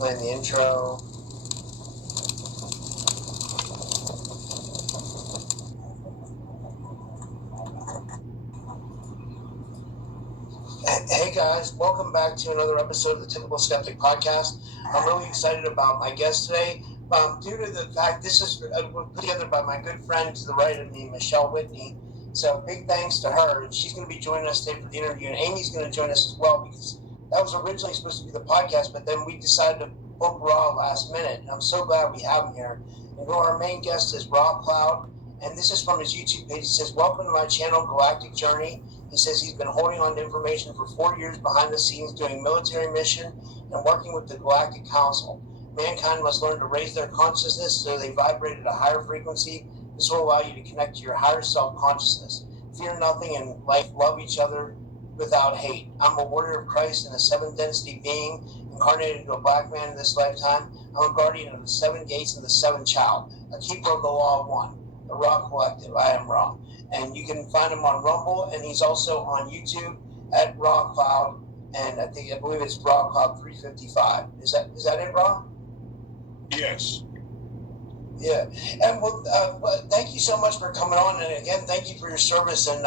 playing the intro. Hey guys, welcome back to another episode of the Typical Skeptic podcast. I'm really excited about my guest today. Due to the fact this is put together by my good friend to the right of me, Michelle Whitney. So big thanks to her. And she's going to be joining us today for the interview. And Amy's going to join us as well because that was originally supposed to be the podcast, but then we decided to book Raw last minute. And I'm so glad we have him here. And our main guest is Rob Cloud. And this is from his YouTube page. He says, "Welcome to my channel, Galactic Journey." He says he's been holding on to information for 4 years behind the scenes, doing military mission and working with the Galactic Council. Mankind must learn to raise their consciousness so they vibrate at a higher frequency. This will allow you to connect to your higher self-consciousness. Fear nothing in life, love each other without hate. I'm a warrior of Christ and a seventh density being, incarnated into a black man in this lifetime. I'm a guardian of the seven gates and the seventh child, a keeper of the law of one, the Raw Collective. I am Raw. And you can find him on Rumble, and he's also on YouTube at Raw Cloud, and I believe it's Raw Cloud 355. Is that it, Raw? Yes. Yeah, and thank you so much for coming on, and again, thank you for your service. And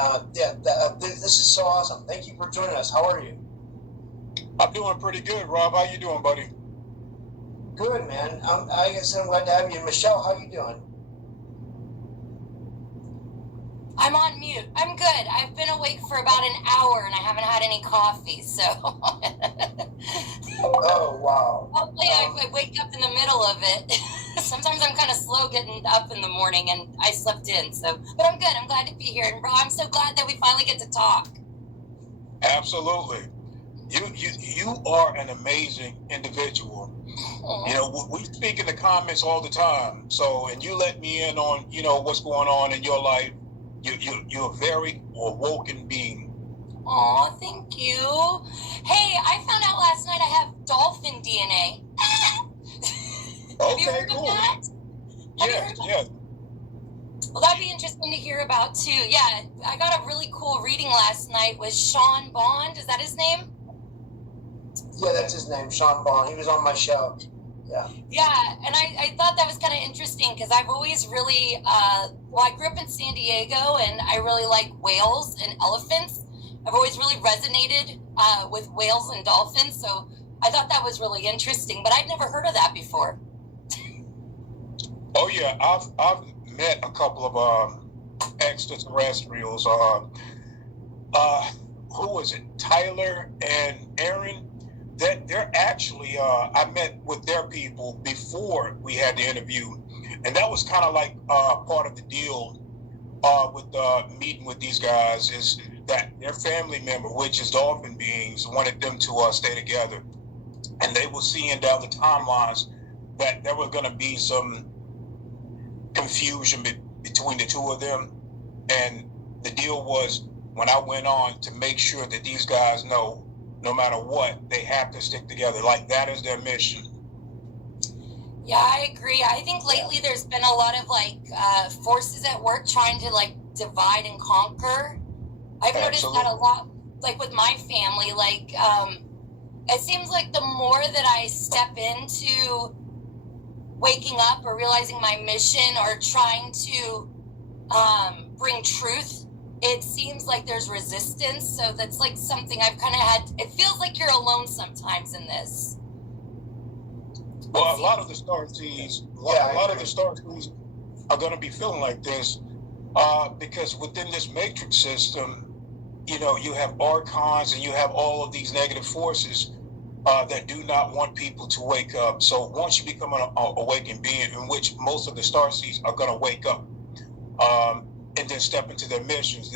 this is so awesome. Thank you for joining us. How are you? I'm doing pretty good, Rob. How you doing, buddy? Good, man. I guess I'm glad to have you. And Michelle, how you doing? I'm on mute. I'm good. I've been awake for about an hour and I haven't had any coffee, so. Oh, wow. Hopefully I wake up in the middle of it. Sometimes I'm kind of slow getting up in the morning and I slept in, so. But I'm good. I'm glad to be here. And, bro, I'm so glad that we finally get to talk. Absolutely. You are an amazing individual. Aww. You know, we speak in the comments all the time. So, and you let me in on, what's going on in your life. You're a very awoken being. Aw, thank you. Hey, I found out last night I have dolphin DNA. Have you heard of that? Yes. Well, that'd be interesting to hear about, too. Yeah, I got a really cool reading last night with Sean Bond. Is that his name? Yeah, that's his name, Sean Bond. He was on my show. Yeah, and I thought that was kind of interesting because I've always really, I grew up in San Diego and I really like whales and elephants. I've always really resonated with whales and dolphins, so I thought that was really interesting, but I'd never heard of that before. Oh yeah, I've met a couple of extraterrestrials. Who was it? Tyler and Aaron. They're actually, I met with their people before we had the interview, and that was kind of like part of the deal with meeting with these guys is that their family member, which is dolphin beings, wanted them to stay together, and they were seeing down the timelines that there was going to be some confusion between the two of them, and the deal was when I went on to make sure that these guys know no matter what, they have to stick together. Like, that is their mission. Yeah, I agree. I think lately there's been a lot of, forces at work trying to, divide and conquer. I've noticed that a lot, with my family. It seems like the more that I step into waking up or realizing my mission or trying to bring truth, it seems like there's resistance, so that's something I've kind of had. It feels like you're alone sometimes in this. Well, a lot of the starseeds, are going to be feeling like this because within this matrix system, you have archons and you have all of these negative forces that do not want people to wake up. So once you become an awakened being, in which most of the starseeds are going to wake up, and then step into their missions.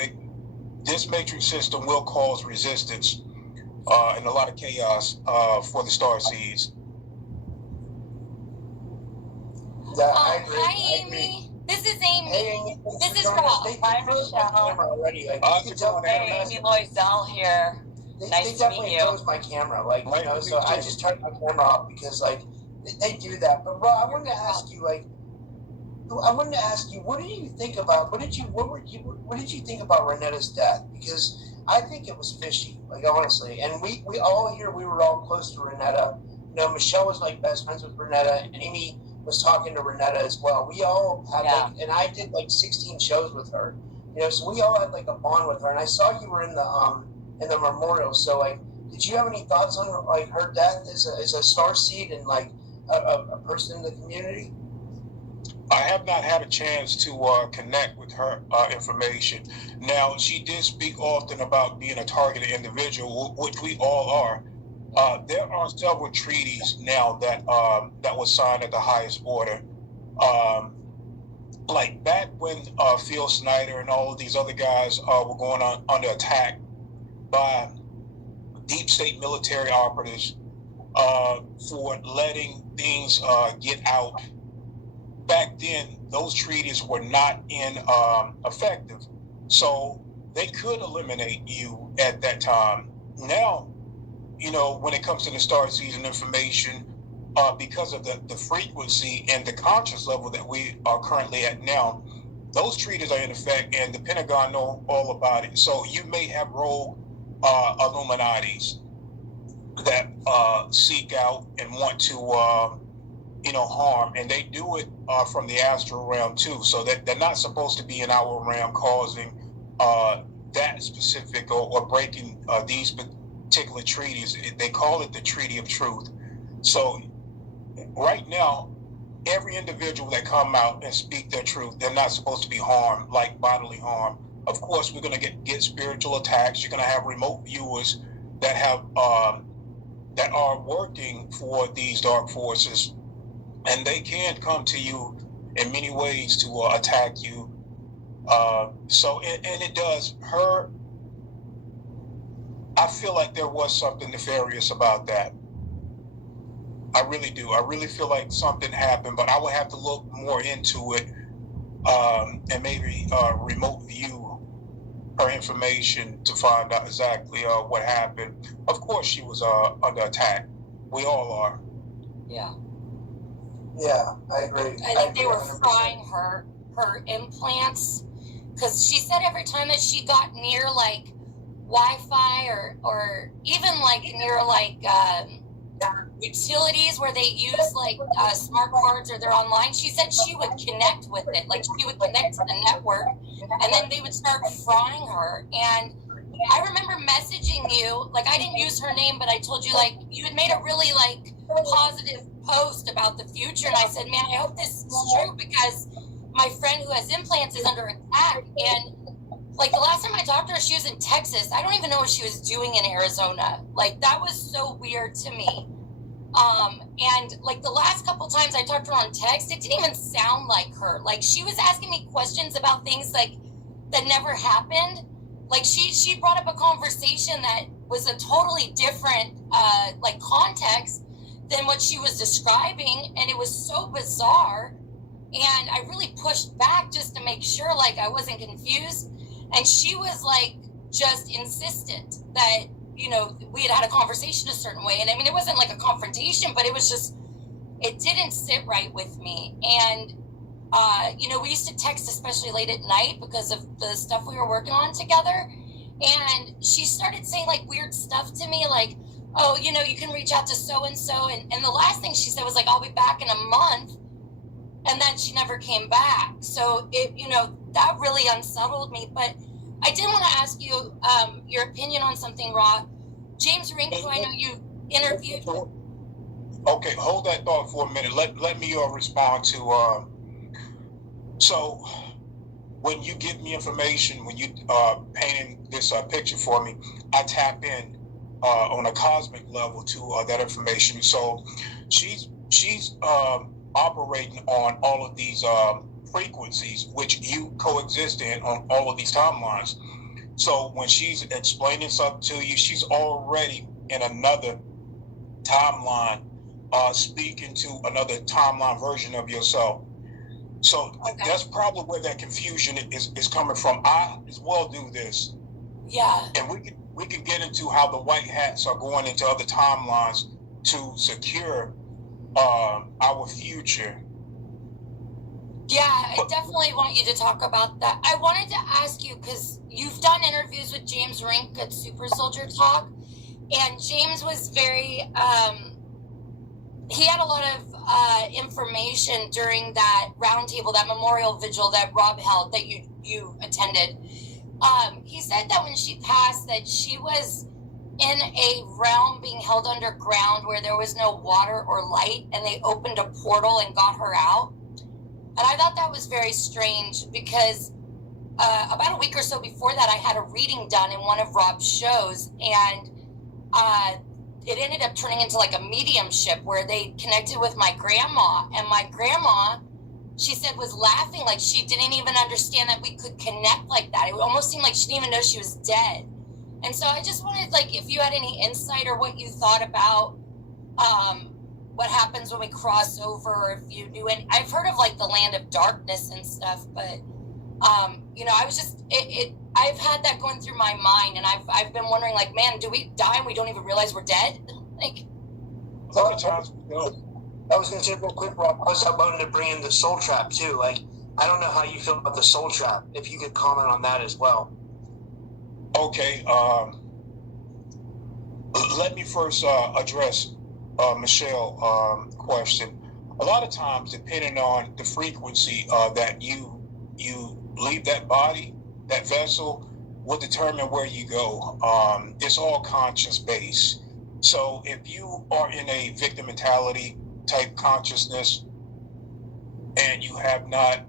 This matrix system will cause resistance and a lot of chaos for the starseeds. Yeah, I agree. Hi, Amy. This is Amy. Hey, Amy. This is Rob. Hi, Michelle. Hey, Amy Loisel here. Nice they to meet definitely you. close my camera, so I just turned my camera off because, they do that. But, Rob, I wanted to ask you, what did you think about? What did you think about Renetta's death? Because I think it was fishy, honestly. And we all here, we were all close to Renetta. Michelle was like best friends with Renetta, and Amy was talking to Renetta as well. We all had like, and I did like 16 shows with her. So we all had like a bond with her. And I saw you were in the memorial. So like, did you have any thoughts on like her death as a starseed and like a person in the community? I have not had a chance to connect with her information. Now, she did speak often about being a targeted individual, which we all are. There are several treaties now that was signed at the highest order. Like back when Phil Snyder and all of these other guys were going on under attack by deep state military operatives for letting things get out. Back then, those treaties were not effective, so they could eliminate you at that time. Now, when it comes to the star season information, because of the frequency and the conscious level that we are currently at now, those treaties are in effect, and the Pentagon know all about it. So you may have rogue Illuminatis that seek out and want to harm, and they do it from the astral realm too. So that they're not supposed to be in our realm causing that specific or breaking these particular treaties. They call it the Treaty of Truth. So right now, every individual that come out and speak their truth, they're not supposed to be harmed, like bodily harm. Of course, we're going to get spiritual attacks. You're going to have remote viewers that have that are working for these dark forces, and they can come to you in many ways to attack you. So it does hurt. I feel like there was something nefarious about that. I really do. I really feel like something happened, but I would have to look more into it and maybe remote view her information to find out exactly what happened. Of course, she was under attack. We all are. Yeah. Yeah, I agree. I think they were frying her implants, because she said every time that she got near like Wi-Fi or even like near like utilities where they use like smart cards or they're online, she said she would connect with it, like she would connect to the network, and then they would start frying her. And I remember messaging you, like I didn't use her name, but I told you like you had made a really like positive post about the future, and I said, man, I hope this is true, because my friend who has implants is under attack. And like the last time I talked to her, she was in Texas. I don't even know what she was doing in Arizona. Like that was so weird to me. And like the last couple times I talked to her on text, it didn't even sound like her. Like she was asking me questions about things like that never happened. Like she brought up a conversation that was a totally different like context than what she was describing, and it was so bizarre. And I really pushed back just to make sure like I wasn't confused. And she was like just insistent that, we had a conversation a certain way. And I mean, it wasn't like a confrontation, but it was just, it didn't sit right with me. And, we used to text, especially late at night, because of the stuff we were working on together. And she started saying like weird stuff to me, like, oh, you can reach out to so-and-so. And the last thing she said was like, I'll be back in a month. And then she never came back. So it, that really unsettled me. But I did want to ask you your opinion on something, Ra. James Rink, who I know you interviewed. Okay, hold that thought for a minute. Let me respond to. So, when you give me information, when you painting this picture for me, I tap in on a cosmic level to that information. So, she's operating on all of these frequencies which you coexist in on all of these timelines. So when she's explaining something to you, she's already in another timeline, speaking to another timeline version of yourself. So that's probably where that confusion is coming from. I as well do this. Yeah. And we can get into how the white hats are going into other timelines to secure our future. Yeah, I definitely want you to talk about that. I wanted to ask you, because you've done interviews with James Rink at Super Soldier Talk, and James was very he had a lot of information during that roundtable, that memorial vigil that Rob held that you attended. He said that when she passed, that she was in a realm being held underground where there was no water or light, and they opened a portal and got her out. And I thought that was very strange because about a week or so before that, I had a reading done in one of Rob's shows, and it ended up turning into like a mediumship where they connected with my grandma, and my grandma, she said, was laughing like she didn't even understand that we could connect like that. It almost seemed like she didn't even know she was dead. And so I just wanted, like, if you had any insight or what you thought about what happens when we cross over, or if you knew any. I've heard of like the land of darkness and stuff, but you know, I was just I've had that going through my mind, and I've been wondering, like, man, do we die and we don't even realize we're dead? Like, a lot of times we don't. I was going to say real quick, Rob, I was wanting to bring in the soul trap too. Like, I don't know how you feel about the soul trap. If you could comment on that as well. Okay. Let me first address Michelle's question. A lot of times, depending on the frequency that you leave that body, that vessel, will determine where you go. It's all conscious based. So if you are in a victim mentality type consciousness and you have not,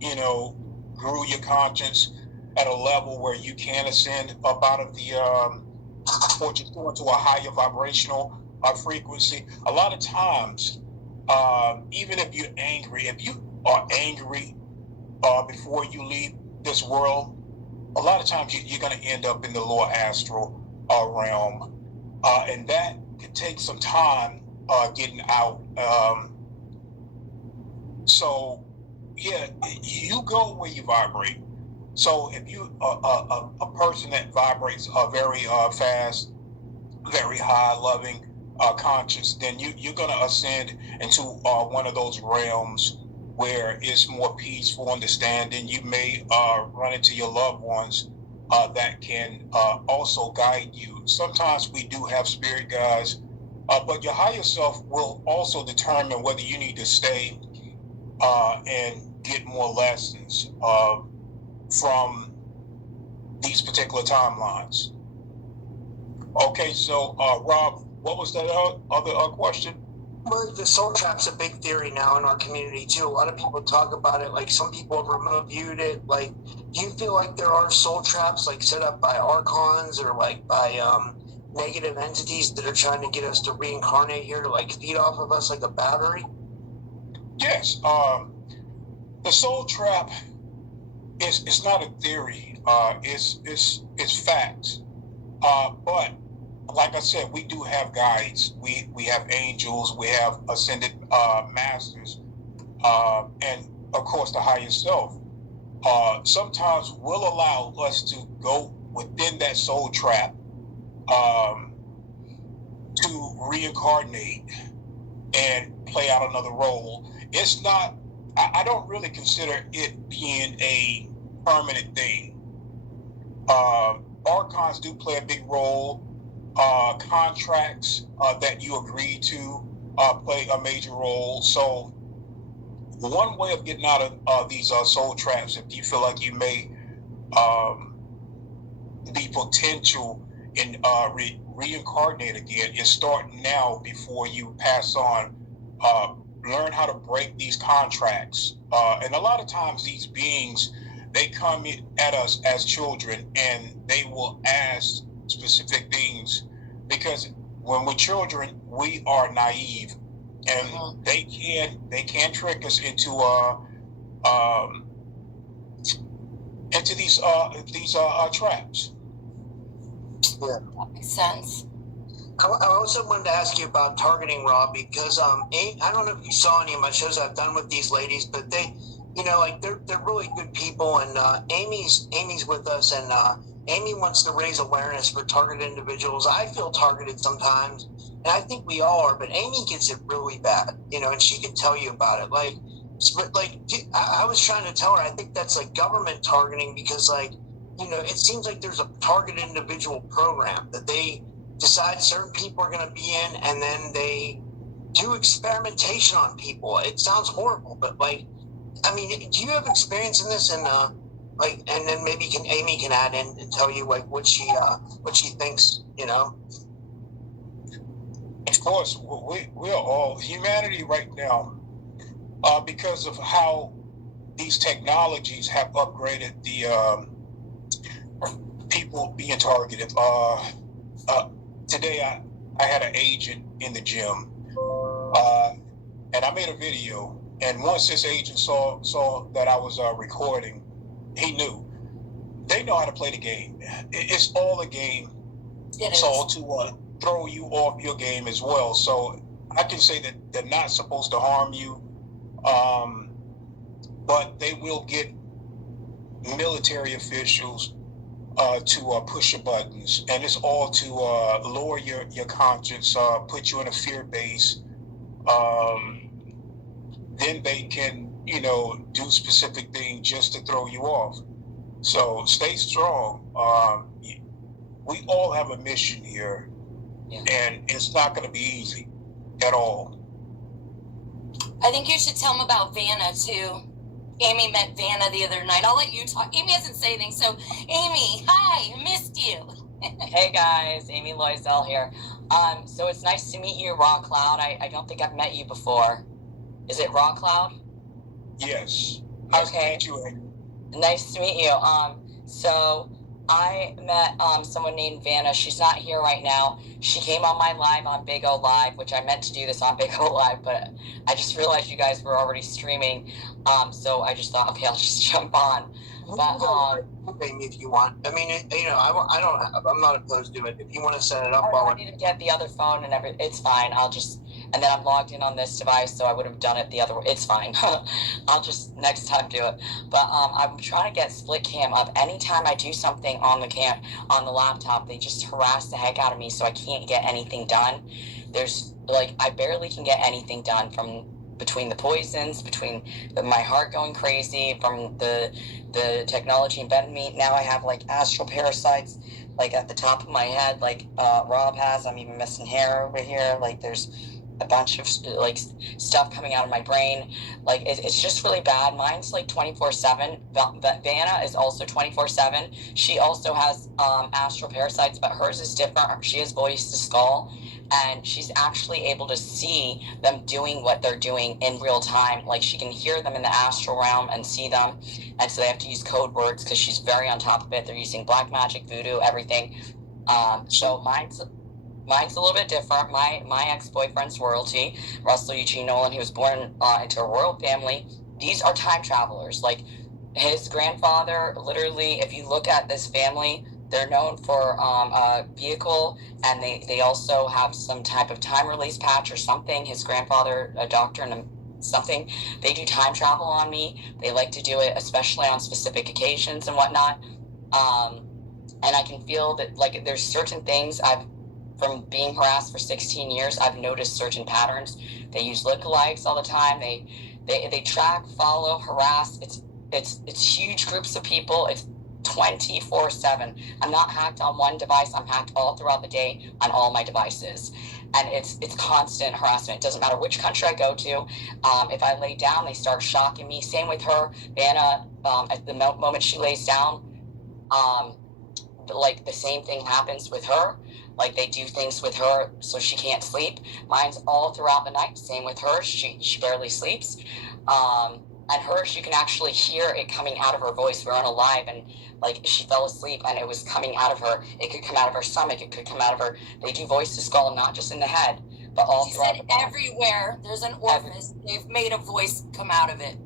you know, grew your conscience at a level where you can ascend up out of the or just go into a higher vibrational frequency, a lot of times, even if you're angry, if you are angry before you leave this world, a lot of times you're going to end up in the lower astral realm, and that could take some time getting out. So yeah, you go where you vibrate. So if you a person that vibrates very fast, very high, loving, conscious, then you're going to ascend into one of those realms where it's more peaceful, understanding. You may run into your loved ones that can also guide you. Sometimes we do have spirit guides, but your higher self will also determine whether you need to stay and get more lessons from these particular timelines. Okay, so Rob, what was that other question? Well, the soul trap's a big theory now in our community too. A lot of people talk about it. Like, some people have remote viewed it. Like, do you feel like there are soul traps like set up by archons or like by negative entities that are trying to get us to reincarnate here to like feed off of us like a battery? Yes, the soul trap is not a theory. It's facts. But like I said, we do have guides. We have angels. We have ascended masters, and of course the higher self. Sometimes will allow us to go within that soul trap to reincarnate and play out another role. It's not. I don't really consider it being a permanent thing. Archons do play a big role. Contracts that you agree to play a major role. So one way of getting out of these soul traps, if you feel like you may be potential in reincarnate again, is start now before you pass on. Learn how to break these contracts. And a lot of times these beings, they come at us as children and they will ask specific things, because when we're children, we are naive, and they can trick us into these traps. Yeah, that makes sense. I also wanted to ask you about targeting, Rob, because I don't know if you saw any of my shows I've done with these ladies, but they, you know, like they're really good people, and Amy's with us, and Amy wants to raise awareness for targeted individuals. I feel targeted sometimes, and I think we all are, but Amy gets it really bad, you know, and she can tell you about it. Like I was trying to tell her, I think that's like government targeting, because, like, you know, it seems like there's a targeted individual program that they decide certain people are going to be in, and then they do experimentation on people. It sounds horrible, but like, I mean, do you have experience in this? And like, and then maybe Amy can add in and tell you like what she thinks. You know. Of course, we are all humanity right now, because of how these technologies have upgraded the people being targeted. Today, I had an agent in the gym, and I made a video. And once this agent saw that I was recording, he knew. They know how to play the game. It's all a game. It's all to throw you off your game as well. So I can say that they're not supposed to harm you, but they will get military officials to push your buttons, and it's all to lower your conscience, put you in a fear base. Then they can, do specific things just to throw you off. So stay strong. We all have a mission here, and it's not going to be easy at all. I think you should tell them about Vanna too. Amy met Vanna the other night. I'll let you talk. Amy hasn't said anything. So, Amy, hi, I missed you. Hey guys, Amy Loisel here. So it's nice to meet you, Raw Cloud. I don't think I've met you before. Is it Raw Cloud? Yes. Nice to meet you, Amy. Nice to meet you. So I met someone named Vanna. She's not here right now. She came on my live on Big O Live, which I meant to do this on Big O Live, but I just realized you guys were already streaming. So I just thought, okay, I'll just jump on. But Amy, if you want. I mean, I'm not opposed to it. If you want to set it up, I need to get the other phone and everything. It's fine. And then I'm logged in on this device, so I would have done it the other way. It's fine. I'll just next time do it. But I'm trying to get split cam up. Anytime I do something on the laptop, they just harass the heck out of me, so I can't get anything done. I barely can get anything done from between the poisons, between my heart going crazy, from the technology embedded in me. Now I have like astral parasites, like at the top of my head, like Rob has. I'm even missing hair over here. Like there's a bunch of like stuff coming out of my brain. Like it's just really bad. Mine's like 24/7. Vanna is also 24/7. She also has astral parasites, but hers is different. She has voice to skull, and she's actually able to see them doing what they're doing in real time. Like she can hear them in the astral realm and see them, and so they have to use code words because she's very on top of it. They're using black magic, voodoo, everything. So mine's a little bit different. My ex-boyfriend's royalty, Russell Eugene Nolan, he was born into a royal family. These are time travelers. Like his grandfather, literally, if you look at this family, they're known for a vehicle, and they also have some type of time release patch or something. His grandfather, a doctor and something. They do time travel on me. They like to do it, especially on specific occasions and whatnot. And I can feel that like there's certain things from being harassed for 16 years, I've noticed certain patterns. They use lookalikes all the time. They track, follow, harass. It's huge groups of people. It's 24/7. I'm not hacked on one device. I'm hacked all throughout the day on all my devices, and it's constant harassment. It doesn't matter which country I go to. If I lay down, they start shocking me. Same with her, Vanna. At the moment she lays down, like the same thing happens with her. Like they do things with her so she can't sleep. Mine's all throughout the night. Same with her. She barely sleeps. And hers, you can actually hear it coming out of her voice. We're on a live, and like she fell asleep and it was coming out of her. It could come out of her stomach. It could come out of her. They do voice to skull, not just in the head, but all throughout the body. Everywhere there's an orifice, they've made a voice come out of it.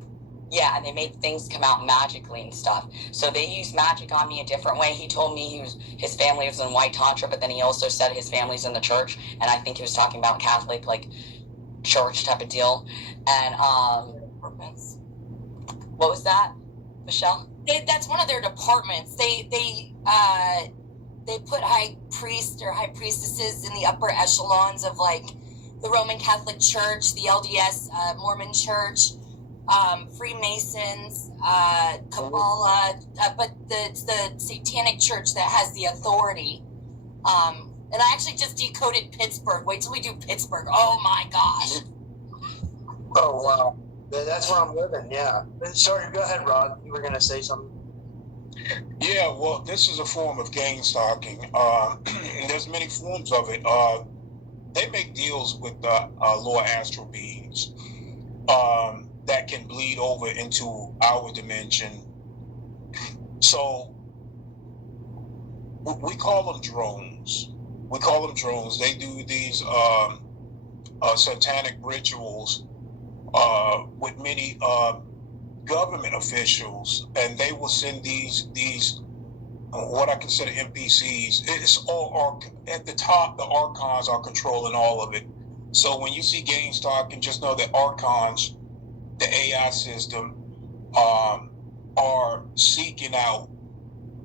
Yeah, and they make things come out magically and stuff. So they use magic on me a different way. He told me his family was in white tantra, but then he also said his family's in the church, and I think he was talking about Catholic, like church type of deal. And what was that, Michelle? That's one of their departments. They put high priests or high priestesses in the upper echelons of like the Roman Catholic Church, the LDS Mormon Church, Freemasons, Kabbalah, but it's the Satanic Church that has the authority. And I actually just decoded Pittsburgh. Wait till we do Pittsburgh. Oh my gosh. Oh wow, that's where I'm living. Yeah. Sorry, go ahead, Rod. You were gonna say something. Yeah, well, this is a form of gang stalking. There's many forms of it. They make deals with lower astral beings that can bleed over into our dimension. So we call them drones. They do these satanic rituals with many government officials, and they will send these what I consider NPCs. It's all at the top. The Archons are controlling all of it. So when you see gang stalking, just know that Archons, the AI system, are seeking out,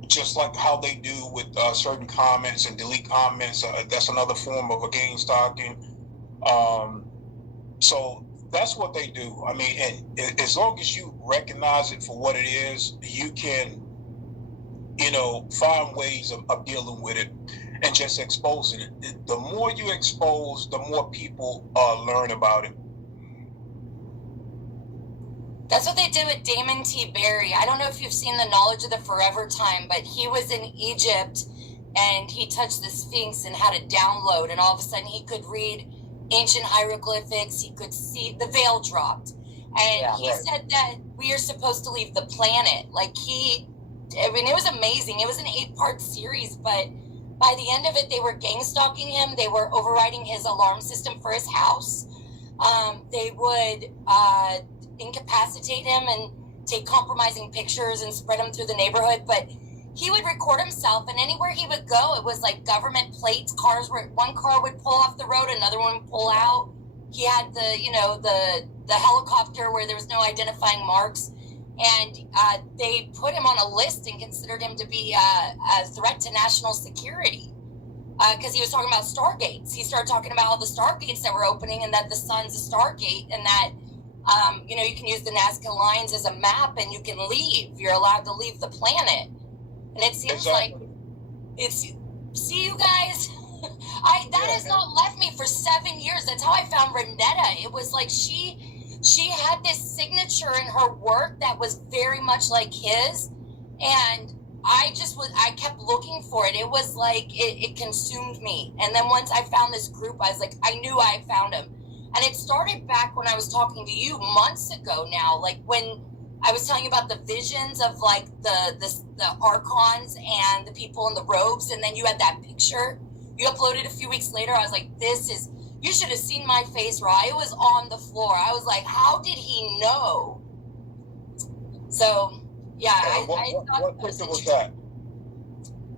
just like how they do with certain comments and delete comments. That's another form of a gang stalking. So that's what they do. I mean, and as long as you recognize it for what it is, you can, find ways of dealing with it and just exposing it. The more you expose, the more people learn about it. That's what they did with Damon T. Berry. I don't know if you've seen The Knowledge of the Forever Time, but he was in Egypt and he touched the Sphinx and had a download, and all of a sudden he could read ancient hieroglyphics. He could see the veil dropped. And he said that we are supposed to leave the planet. It was amazing. It was an 8-part series, but by the end of it, they were gang stalking him. They were overriding his alarm system for his house. They would incapacitate him and take compromising pictures and spread them through the neighborhood. But he would record himself, and anywhere he would go, it was like government plates. One car would pull off the road, another one would pull out. He had the helicopter where there was no identifying marks, and they put him on a list and considered him to be a threat to national security because he was talking about Stargates. He started talking about all the Stargates that were opening, and that the sun's a Stargate, and that you can use the Nazca lines as a map and you can leave. You're allowed to leave the planet. And it seems like see you guys. That has not left me for 7 years. That's how I found Renetta. It was like she had this signature in her work that was very much like his, and I kept looking for it. It was like it consumed me. And then once I found this group, I was like, I knew I had found him. And it started back when I was talking to you months ago now, like when I was telling you about the visions of like the Archons and the people in the robes, and then you had that picture you uploaded a few weeks later. I was like, you should have seen my face, Ra. It was on the floor. I was like, how did he know? So, yeah. What picture was that?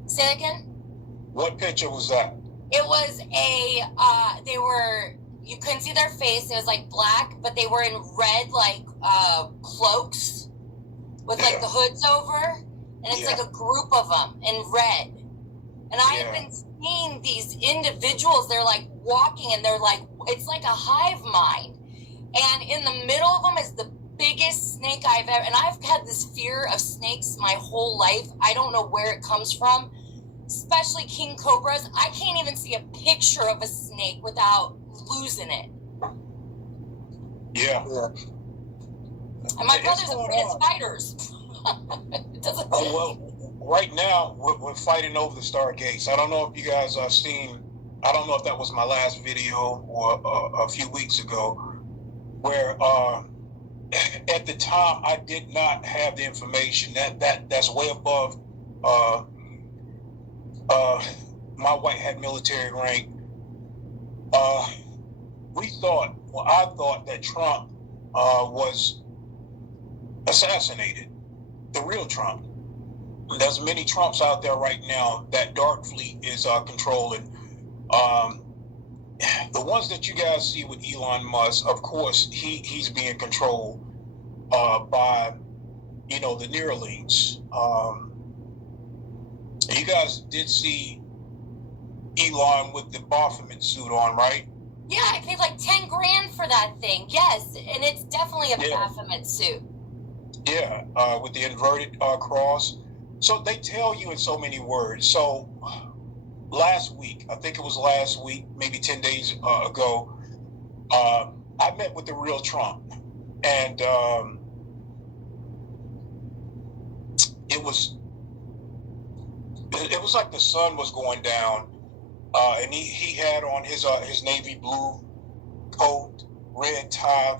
Say again? What picture was that? It was you couldn't see their face. It was like black, but they were in red, like cloaks with like the hoods over. And it's like a group of them in red. And I have been seeing these individuals, they're like walking and they're like, it's like a hive mind. And in the middle of them is the biggest snake I've ever, and I've had this fear of snakes my whole life. I don't know where it comes from, especially king cobras. I can't even see a picture of a snake without losing it. Yeah. And my brother's afraid of spiders. It doesn't. Oh, well, right now we're fighting over the Stargates. I don't know if you guys are seen. I don't know if that was my last video or a few weeks ago, where at the time I did not have the information. That's way above my white hat military rank. I thought that Trump was assassinated, the real Trump. There's many Trumps out there right now that Dark Fleet is controlling. The ones that you guys see with Elon Musk, of course, he's being controlled by, the Neuralings. You guys did see Elon with the Baphomet suit on, right? Yeah, I paid like 10 grand for that thing. Yes, and it's definitely a Baphomet suit. Yeah, with the inverted cross. So they tell you in so many words. So last week, I think it was last week, maybe 10 days ago, I met with the real Trump, and it was like the sun was going down, and he had on his navy blue coat, red tie,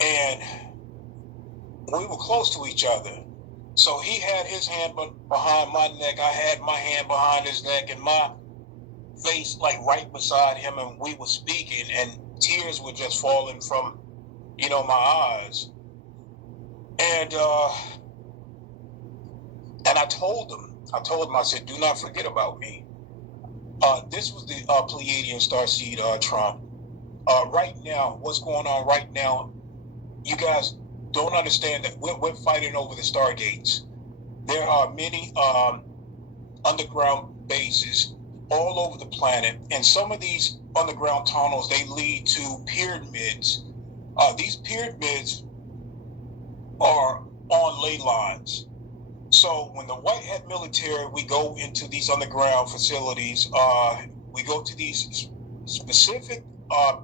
and we were close to each other. So he had his hand behind my neck, I had my hand behind his neck, and my face like right beside him, and we were speaking, and tears were just falling from, my eyes. And I told him, I said, do not forget about me. This was the Pleiadian starseed Trump. Right now, what's going on right now, you guys don't understand that we're fighting over the Stargates. There are many underground bases all over the planet, and some of these underground tunnels, they lead to pyramids. These pyramids are on ley lines. So when the white hat military, we go into these underground facilities, we go to these specific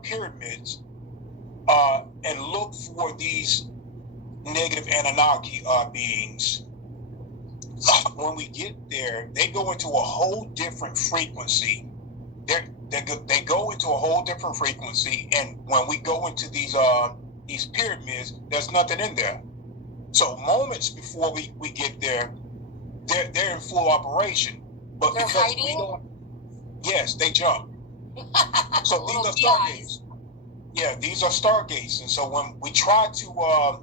pyramids and look for these negative Anunnaki beings. When we get there, they go into a whole different frequency. They go into a whole different frequency, and when we go into these pyramids, there's nothing in there. So moments before we get there, they're in full operation. But they're because hiding? we don't, yes, they jump. So these are Stargates. Yeah, these are Stargates, and so when we try to,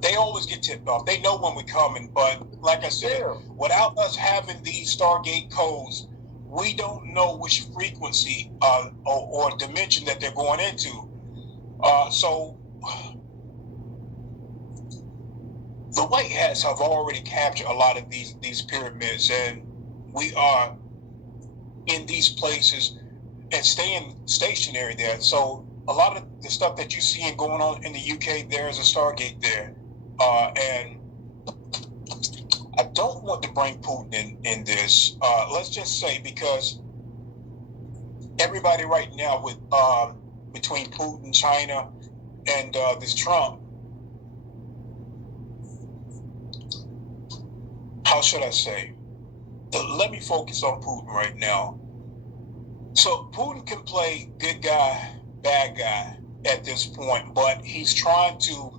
they always get tipped off. They know when we're coming, but like I said, without us having these Stargate codes, we don't know which frequency or dimension that they're going into. So the white hats have already captured a lot of these pyramids, and we are in these places and staying stationary there. So a lot of the stuff that you see going on in the UK, there is a Stargate there. And I don't want to bring Putin in this. Let's just say, because everybody right now with between Putin, China, and this Trump, how should I say? Let me focus on Putin right now. So Putin can play good guy, bad guy at this point, but he's trying to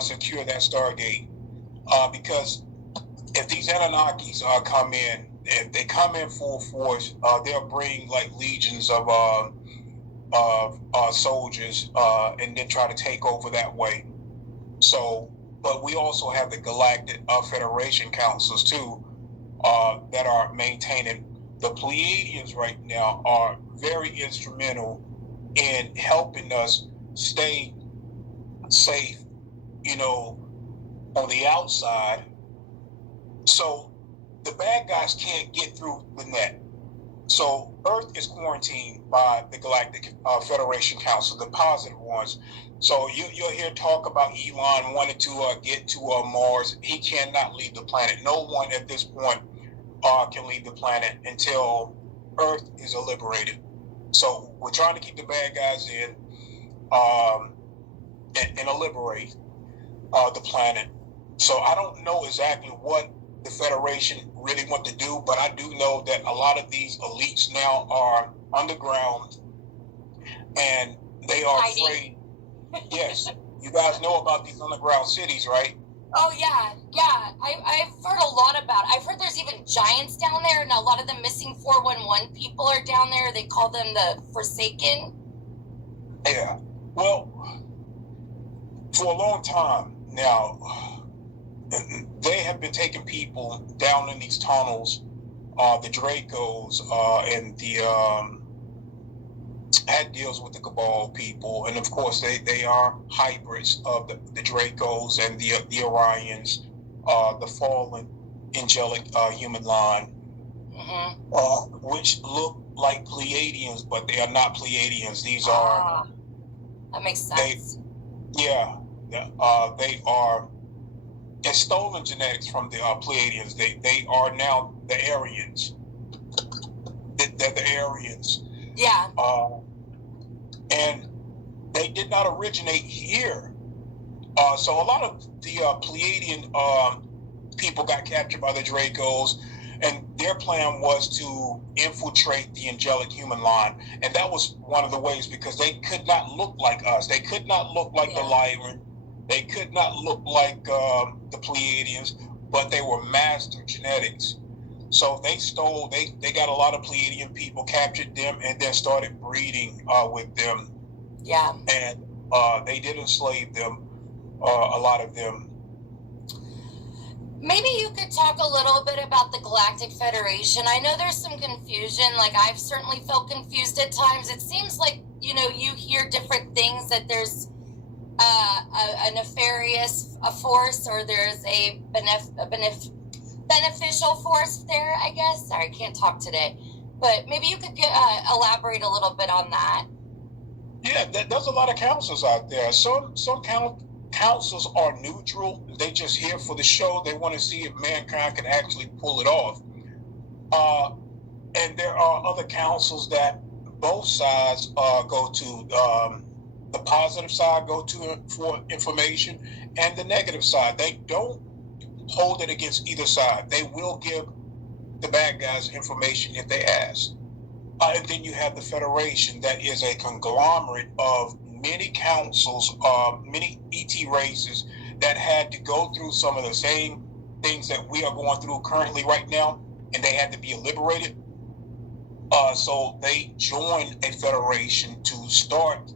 secure that Stargate because if these Anunnakis come in, if they come in full force, they'll bring like legions of soldiers and then try to take over that way. So, but we also have the Galactic Federation councils too that are maintaining. The Pleiadians right now are very instrumental in helping us stay safe, on the outside. So the bad guys can't get through the net. So Earth is quarantined by the Galactic Federation Council, the positive ones. So you'll hear talk about Elon wanting to get to Mars. He cannot leave the planet. No one at this point can leave the planet until Earth is liberated. So we're trying to keep the bad guys in and liberate the planet. So I don't know exactly what the Federation really want to do, but I do know that a lot of these elites now are underground and they are afraid. Yes, you guys know about these underground cities, right? Oh yeah. I've heard a lot about it. I've heard there's even giants down there, and a lot of the missing 411 people are down there. They call them the Forsaken. Yeah. Well, for a long time now, they have been taking people down in these tunnels, the Dracos, and the had deals with the Cabal people, and of course they are hybrids of the Dracos and the Orions, the fallen angelic human line, which look like Pleiadians, but they are not Pleiadians. These are that makes sense. They are. It's stolen genetics from the Pleiadians. They are now the Aryans. They're the Aryans. Yeah. And they did not originate here. So a lot of the Pleiadian people got captured by the Dracos, and their plan was to infiltrate the angelic human line. And that was one of the ways, because they could not look like us. They could not look like the Lyran. They could not look like the Pleiadians, but they were master genetics. So they got a lot of Pleiadian people, captured them, and then started breeding with them. Yeah. And they did enslave them, a lot of them. Maybe you could talk a little bit about the Galactic Federation. I know there's some confusion. Like, I've certainly felt confused at times. It seems like, you know, you hear different things, that there's a nefarious force, or there's a beneficial force there, I guess. Sorry, I can't talk today. But maybe you could elaborate a little bit on that. Yeah, there's a lot of councils out there. Some councils are neutral. They just here for the show. They want to see if mankind can actually pull it off. And there are other councils that both sides go to. The positive side go to for information, and the negative side. They don't hold it against either side. They will give the bad guys information if they ask. And then you have the Federation, that is a conglomerate of many councils, many ET races that had to go through some of the same things that we are going through currently right now, and they had to be liberated. So they joined a federation to start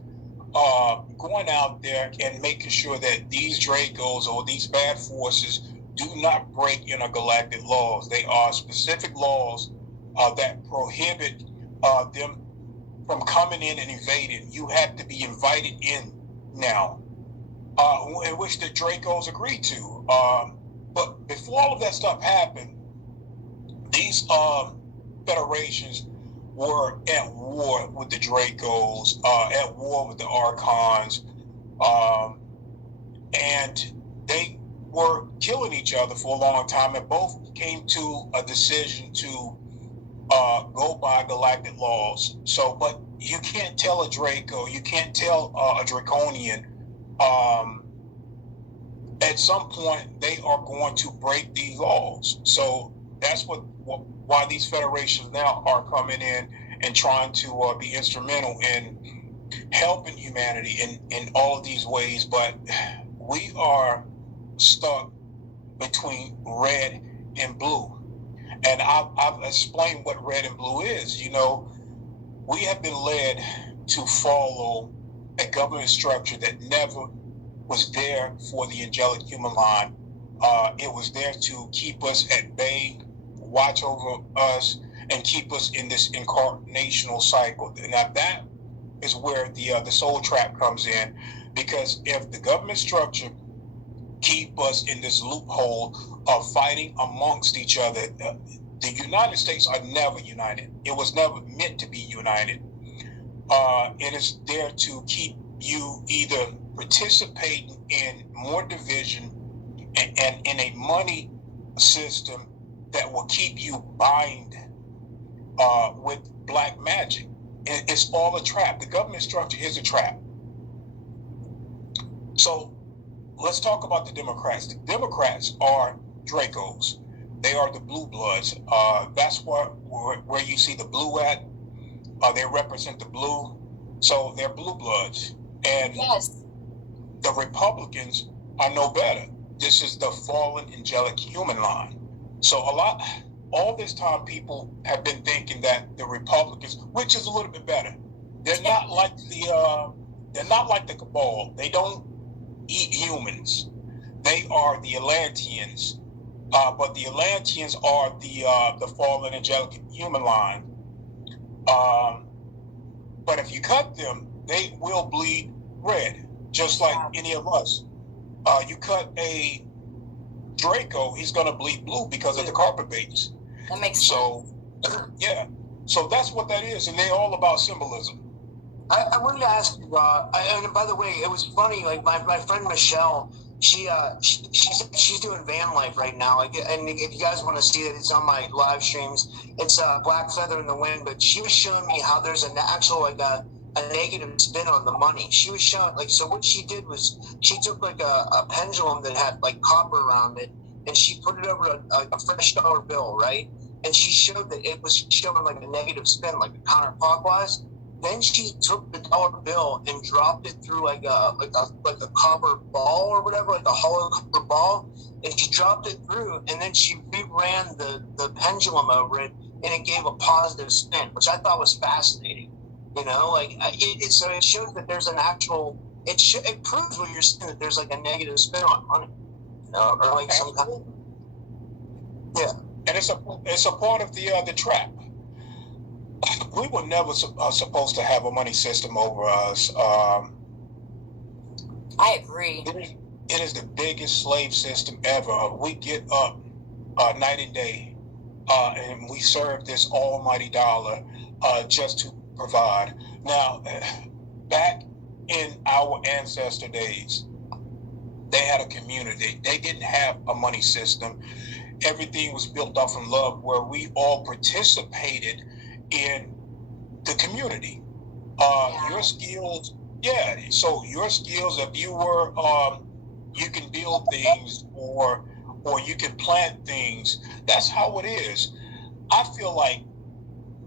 going out there and making sure that these Dracos or these bad forces do not break intergalactic laws. They are specific laws that prohibit them from coming in and invading. You have to be invited in now, in which the Dracos agreed to. But before all of that stuff happened, these federations were at war with the Dracos, at war with the Archons, and they were killing each other for a long time, and both came to a decision to go by galactic laws. So, but you can't tell a Draco, you can't tell a Draconian. At some point, they are going to break these laws. So that's why these federations now are coming in and trying to be instrumental in helping humanity in all of these ways. But we are stuck between red and blue. And I've explained what red and blue is. You know, we have been led to follow a government structure that never was there for the angelic human line. It was there to keep us at bay, watch over us, and keep us in this incarnational cycle. Now that is where the soul trap comes in, because if the government structure keep us in this loophole of fighting amongst each other, the United States are never united. It was never meant to be united. It is there to keep you either participating in more division and in a money system that will keep you bind with black magic. It's all a trap. The government structure is a trap. So let's talk about the Democrats. The Democrats are Dracos. They are the blue bloods. That's where you see the blue at. They represent the blue. So they're blue bloods. And yes, the Republicans are no better. This is the fallen angelic human line. So all this time, people have been thinking that the Republicans, which is a little bit better, they're not like the cabal. They don't eat humans. They are the Atlanteans, but the Atlanteans are the fallen angelic human line. But if you cut them, they will bleed red, just like any of us. You cut a Draco, he's going to bleed blue because of the carpet base. That makes sense. So, yeah. So that's what that is, and they're all about symbolism. I wanted to ask you, and by the way, it was funny, like my friend Michelle, she's doing van life right now. Like, and if you guys want to see it, it's on my live streams. It's Black Feather in the Wind. But she was showing me how there's an actual like a negative spin on the money. She was showing like, so what she did was she took like a pendulum that had like copper around it, and she put it over a fresh dollar bill, right? And she showed that it was showing like a negative spin, like a counterclockwise. Then she took the dollar bill and dropped it through like a copper ball or whatever, like a hollow copper ball, and she dropped it through, and then she reran the pendulum over it, and it gave a positive spin, which I thought was fascinating. You know, like so it shows that there's an actual. It proves what you're saying, that there's like a negative spin on money, you know, or like some kind of, yeah. And it's a part of the trap. We were never supposed to have a money system over us. I agree. It is the biggest slave system ever. We get up night and day, and we serve this almighty dollar just to provide. Now, back in our ancestor days, they had a community. They didn't have a money system. Everything was built off of love, where we all participated in the community. Your skills, so your skills, if you were you can build things or you can plant things, that's how it is. I feel like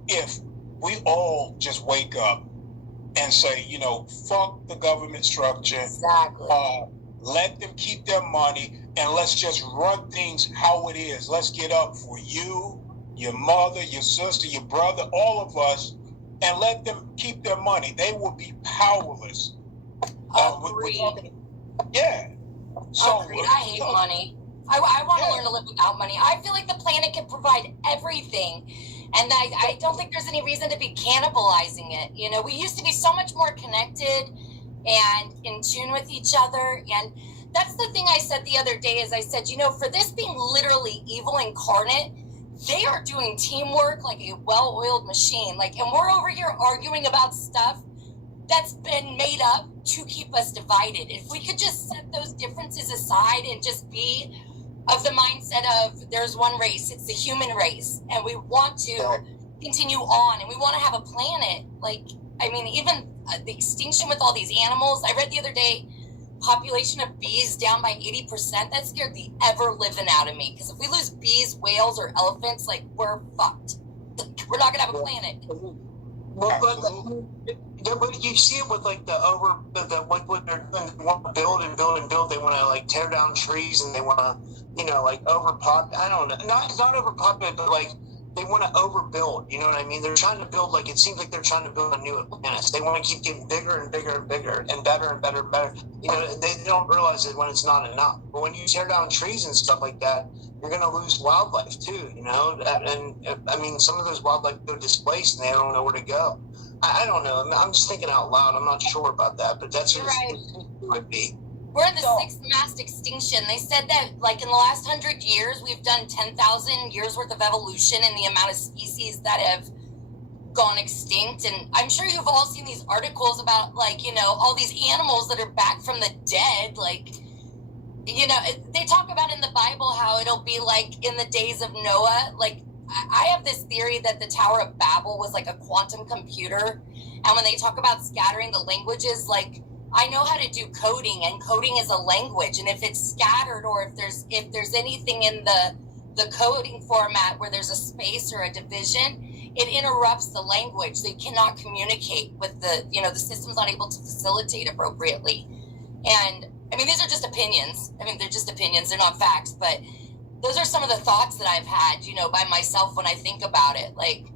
if we all just wake up and say, you know, fuck the government structure, exactly. Let them keep their money, and let's just run things how it is. Let's get up for you, your mother, your sister, your brother, all of us, and let them keep their money. They will be powerless. Agreed. So agreed. I hate money. I want to learn to live without money. I feel like the planet can provide everything, and I don't think there's any reason to be cannibalizing it. You know, we used to be so much more connected and in tune with each other, and that's the thing I said the other day. Is I said, you know, for this being literally evil incarnate, they are doing teamwork like a well-oiled machine. Like, and we're over here arguing about stuff that's been made up to keep us divided. If we could just set those differences aside and just be of the mindset of there's one race, it's the human race, and we want to continue on, and we want to have a planet. Like, I mean, even the extinction with all these animals. I read the other day, population of bees down by 80%. That scared the ever living out of me, because if we lose bees, whales, or elephants, like, we're fucked. We're not gonna have a planet. Well, but you see it with like what they're doing. They want to build and build and build. They want to like tear down trees, and they want to, you know, like overpopulate. I don't know, not overpopulate, but like they want to overbuild. You know what I mean? They're trying to build, like, it seems like they're trying to build a new Atlantis. They want to keep getting bigger and bigger and bigger and better and better and better. You know, they don't realize it when it's not enough. But when you tear down trees and stuff like that, you're going to lose wildlife too, you know? And I mean, some of those wildlife go displaced and they don't know where to go. I don't know. I'm just thinking out loud. I'm not sure about that, but that's what it would be. We're in the sixth mass extinction. They said that, like, in the last 100 years, we've done 10,000 years worth of evolution in the amount of species that have gone extinct. And I'm sure you've all seen these articles about, like, you know, all these animals that are back from the dead. Like, you know, they talk about in the Bible how it'll be like in the days of Noah. Like, I have this theory that the Tower of Babel was like a quantum computer. And when they talk about scattering the languages, like, I know how to do coding, and coding is a language. And if it's scattered, or if there's anything in the coding format where there's a space or a division, it interrupts the language. They cannot communicate with the system's not able to facilitate appropriately. And I mean, these are just opinions. I mean, they're just opinions. They're not facts, but those are some of the thoughts that I've had, you know, by myself when I think about it. Like,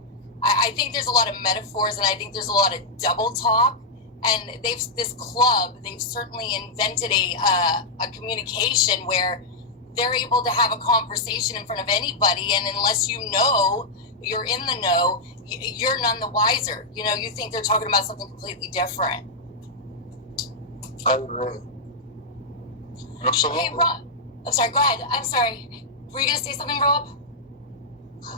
I think there's a lot of metaphors, and I think there's a lot of double talk. And they've certainly invented a communication where they're able to have a conversation in front of anybody. And unless you know, you're in the know, you're none the wiser. You know, you think they're talking about something completely different. I agree. Absolutely. Hey, Rob. I'm sorry, go ahead. I'm sorry. Were you going to say something, Rob?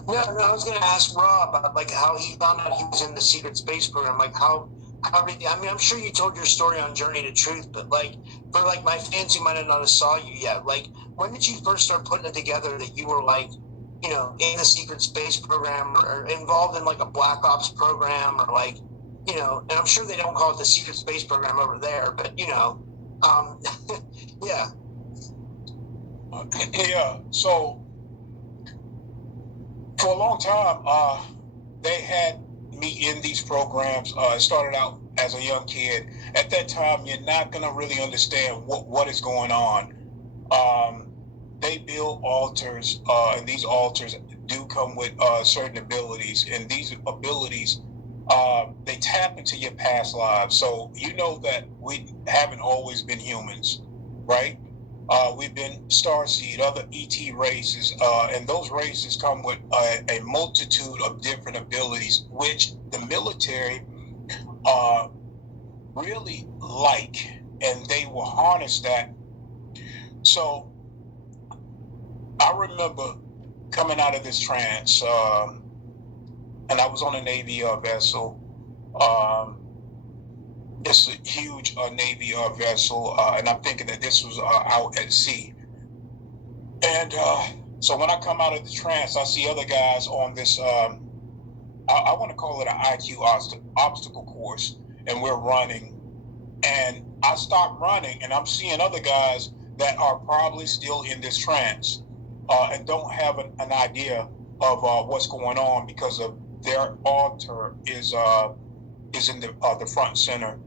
No, I was going to ask Rob about, like, how he found out he was in the secret space program. Like, how how did, I mean, I'm sure you told your story on Journey to Truth, but like, for like my fans who might have not saw you yet, like, when did you first start putting it together that you were like, you know, in the secret space program or involved in like a black ops program or like, you know, and I'm sure they don't call it the secret space program over there, but you know, yeah. Yeah. So for a long time, they had me in these programs. It started out as a young kid. At that time, you're not gonna really understand what is going on. They build altars, and these altars do come with certain abilities, and these abilities they tap into your past lives. So you know that we haven't always been humans, right? We've been Starseed, other ET races, and those races come with a multitude of different abilities, which the military really like, and they will harness that. So I remember coming out of this trance, and I was on a Navy vessel. It's a huge Navy vessel, and I'm thinking that this was out at sea. And so when I come out of the trance, I see other guys on this, I want to call it an IQ obstacle course, and we're running. And I stop running, and I'm seeing other guys that are probably still in this trance and don't have an idea of what's going on because of their altar is in the front center.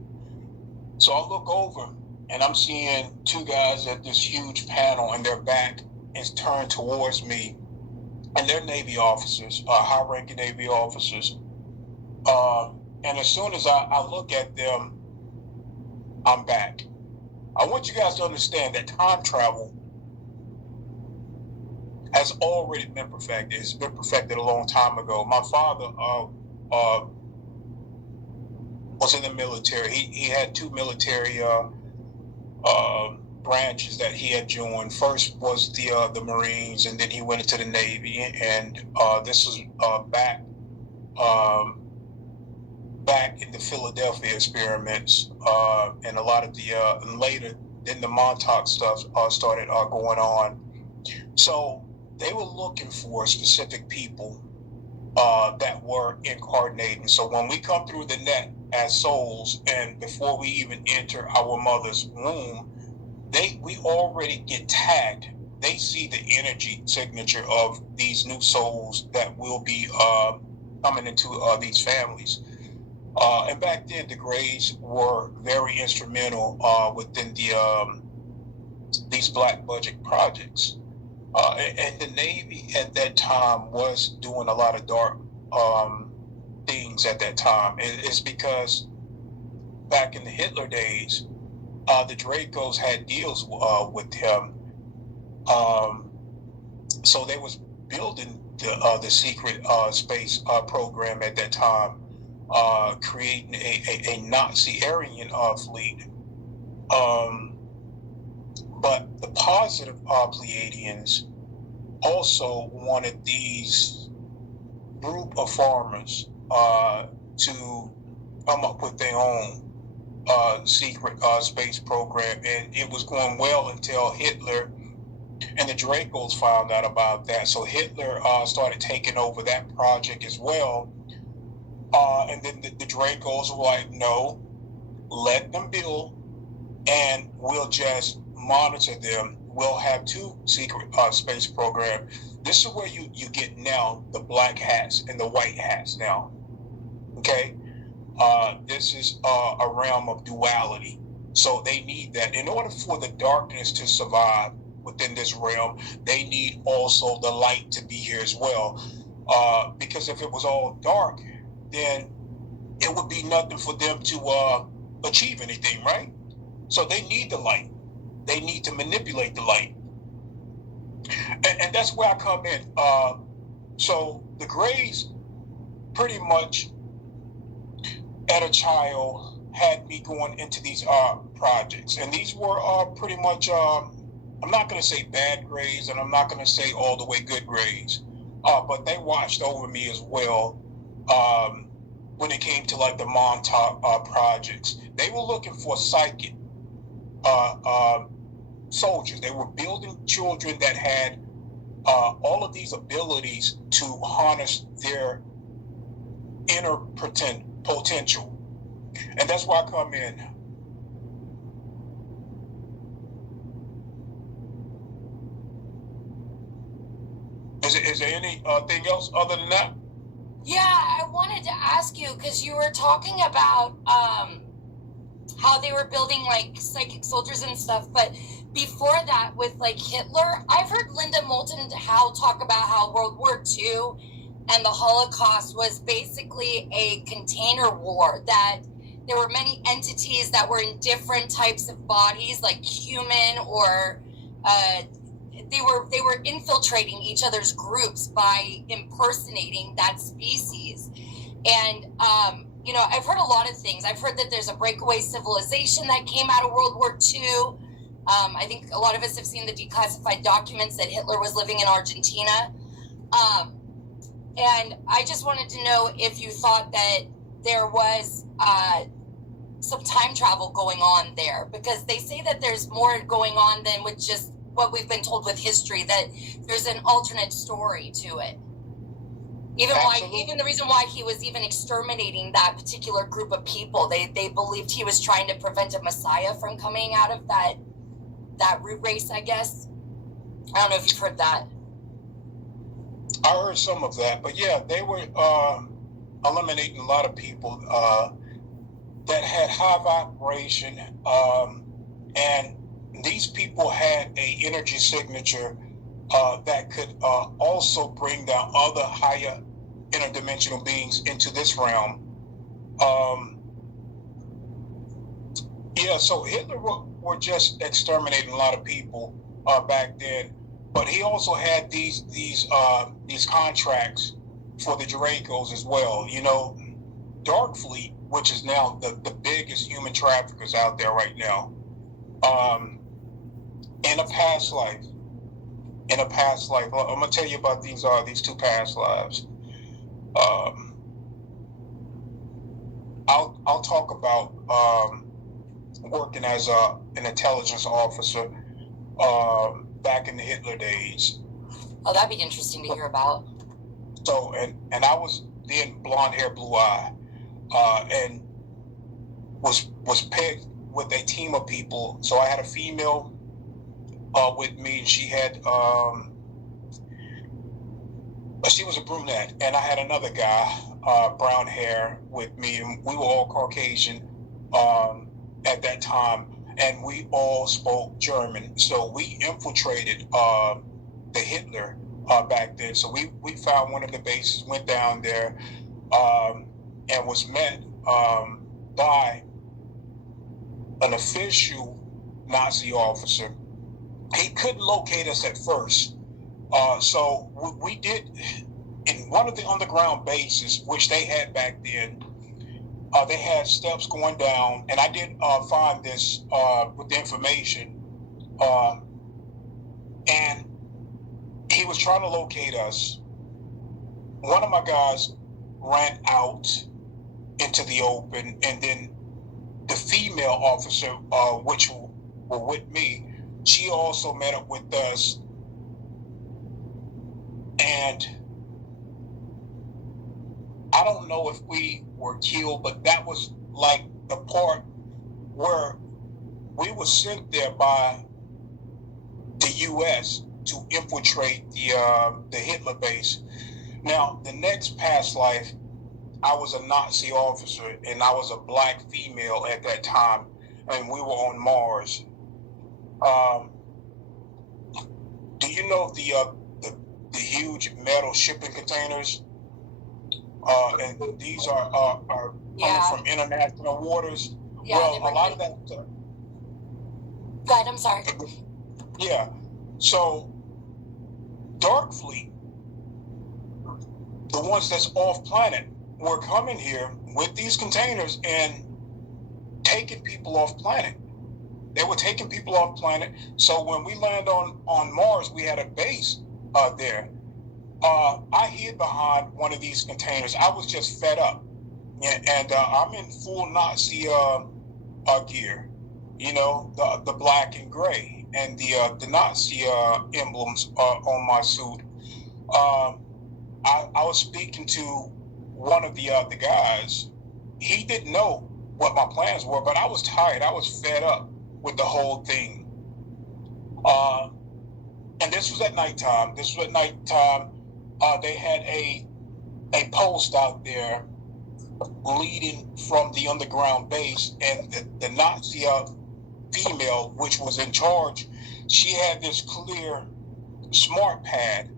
So I look over, and I'm seeing two guys at this huge panel, and their back is turned towards me, and they're Navy officers, high-ranking Navy officers. And as soon as I look at them, I'm back. I want you guys to understand that time travel has already been perfected. It's been perfected a long time ago. My father was in the military. He had two military branches that he had joined. First was the Marines, and then he went into the Navy. And this was back in the Philadelphia experiments, and a lot of the later, then the Montauk stuff started going on. So they were looking for specific people that were incarnating. So when we come through the net as souls, and before we even enter our mother's womb, we already get tagged. They see the energy signature of these new souls that will be coming into these families. And back then, the Greys were very instrumental within these black budget projects. And the Navy at that time was doing a lot of dark things at that time. It's because back in the Hitler days, the Dracos had deals with him. So they was building the secret space program at that time, creating a Nazi Aryan fleet. But the positive Pleiadians also wanted these group of farmers to come up with their own secret space program, and it was going well until Hitler and the Dracos found out about that. So Hitler started taking over that project as well, and then the Dracos were like, no, let them build, and we'll just monitor them. We'll have two secret space program. This is where you get now the black hats and the white hats now. Okay, this is a realm of duality. So they need that in order for the darkness to survive within this realm. They need also the light to be here as well, because if it was all dark, then it would be nothing for them to achieve anything, right? So they need the light. They need to manipulate the light. And that's where I come in. So the Greys pretty much, at a child, had me going into these projects. And these were pretty much, I'm not going to say bad grades, and I'm not going to say all the way good grades. But they watched over me as well. when it came to like the Montauk projects. They were looking for psychic soldiers. They were building children that had all of these abilities to harness their inner potential. And that's why I come in. Is there anything else other than that? Yeah, I wanted to ask you, because you were talking about how they were building like psychic soldiers and stuff, but before that with like Hitler, I've heard Linda Moulton Howe talk about how World War II and the Holocaust was basically a container war, that there were many entities that were in different types of bodies, like human or they were infiltrating each other's groups by impersonating that species. And you know, I've heard a lot of things. I've heard that there's a breakaway civilization that came out of World War II. I think a lot of us have seen the declassified documents that Hitler was living in Argentina. And I just wanted to know if you thought that there was some time travel going on there, because they say that there's more going on than with just what we've been told with history, that there's an alternate story to it. Even the reason why he was even exterminating that particular group of people, they believed he was trying to prevent a messiah from coming out of that root race, I guess. I don't know if you've heard that. I heard some of that, but yeah, they were eliminating a lot of people that had high vibration, and these people had a energy signature that could also bring down other higher interdimensional beings into this realm. Yeah, so Hitler were just exterminating a lot of people back then, but he also had these contracts for the Dracos as well. You know, Dark Fleet, which is now the biggest human traffickers out there right now. In a past life, I'm gonna tell you about these two past lives. I'll talk about working as an intelligence officer back in the Hitler days. Oh, that'd be interesting to hear about. So, and I was then blonde hair, blue eye, and was picked with a team of people. So I had a female with me, and she had she was a brunette, and I had another guy, brown hair, with me, and we were all Caucasian at that time, and we all spoke German. So we infiltrated the Hitler back then. So we found one of the bases, went down there, and was met by an official Nazi officer. He couldn't locate us at first. So we did, in one of the underground bases, which they had back then, they had steps going down, and I did find this with the information, and he was trying to locate us. One of my guys ran out into the open, and then the female officer, which were with me, she also met up with us. And I don't know if we were killed, but that was like the part where we were sent there by the U.S. to infiltrate the Hitler base. Now, the next past life, I was a Nazi officer, and I was a black female at that time, and we were on Mars. Do you know the huge metal shipping containers? And these are coming from international waters. Yeah, well, a lot of that. Go ahead, I'm sorry. Yeah. So, Dark Fleet, the ones that's off planet, were coming here with these containers and taking people off planet. They were taking people off planet. So when we land on Mars, we had a base there. I hid behind one of these containers. I was just fed up. Yeah, and I'm in full Nazi gear, you know, the black and gray, and the Nazi emblems on my suit. I was speaking to one of the guys. He didn't know what my plans were, but I was tired. I was fed up with the whole thing. And this was at nighttime. They had a post out there leading from the underground base, and the Nazi female, which was in charge, she had this clear smart pad.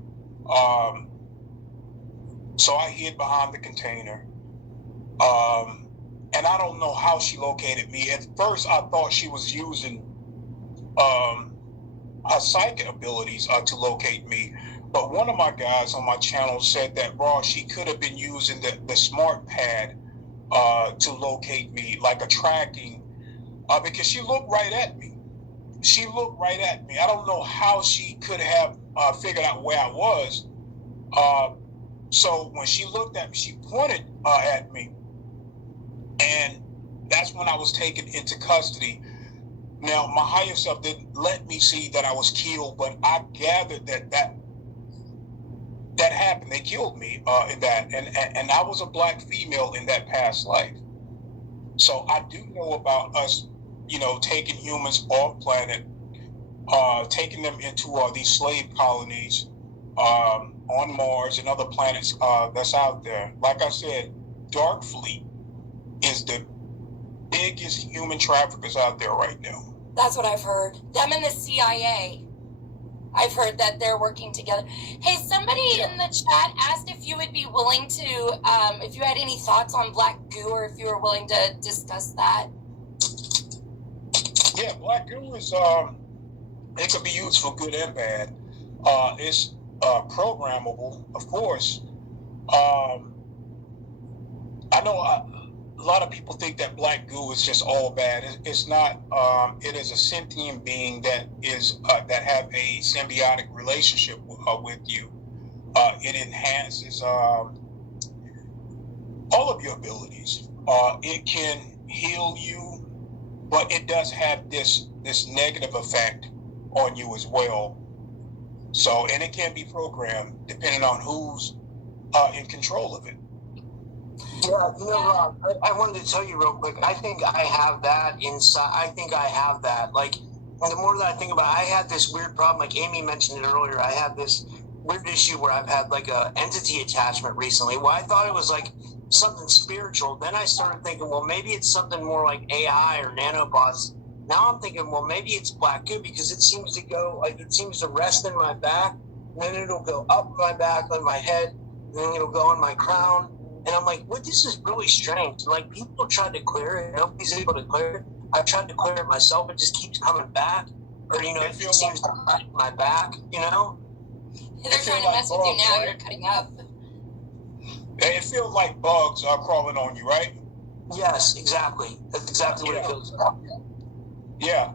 So I hid behind the container. And I don't know how she located me. At first, I thought she was using her psychic abilities to locate me. But one of my guys on my channel said that, bro, she could have been using the smart pad to locate me, like a tracking, because she looked right at me. I don't know how she could have figured out where I was. So when she looked at me, she pointed at me. And that's when I was taken into custody. Now, my higher self didn't let me see that I was killed, but I gathered that happened. They killed me in that. And I was a black female in that past life. So I do know about us, you know, taking humans off planet, taking them into these slave colonies on Mars and other planets that's out there. Like I said, Dark Fleet is the biggest human traffickers out there right now. That's what I've heard. Them and the CIA. I've heard that they're working together. Hey, somebody in the chat asked if you would be willing to, if you had any thoughts on black goo, or if you were willing to discuss that. Yeah, black goo is, it can be used for good and bad. It's programmable, of course. I know a lot of people think that black goo is just all bad. It's not. It is a sentient being that is that have a symbiotic relationship with you. It enhances all of your abilities. It can heal you, but it does have this negative effect on you as well. So, and it can be programmed depending on who's in control of it. Yeah, you know, Rob, I wanted to tell you real quick. I think I have that inside. I think I have that. Like, the more that I think about it, I had this weird problem. Like Amy mentioned it earlier. I had this weird issue where I've had like a entity attachment recently. Well, I thought it was like something spiritual. Then I started thinking, well, maybe it's something more like AI or nanobots. Now I'm thinking, well, maybe it's black goo, because it seems to go, like, it seems to rest in my back, and then it'll go up my back, on my head, and then it'll go on my crown. And I'm like, well, this is really strange. Like, people tried to clear it. Nobody's able to clear it. I've tried to clear it myself. It just keeps coming back. Or, you know, it seems to hurt my back, you know? They're trying to mess with you now. You're cutting up. It feels like bugs are crawling on you, right? Yes, exactly. That's exactly what it feels like. Yeah.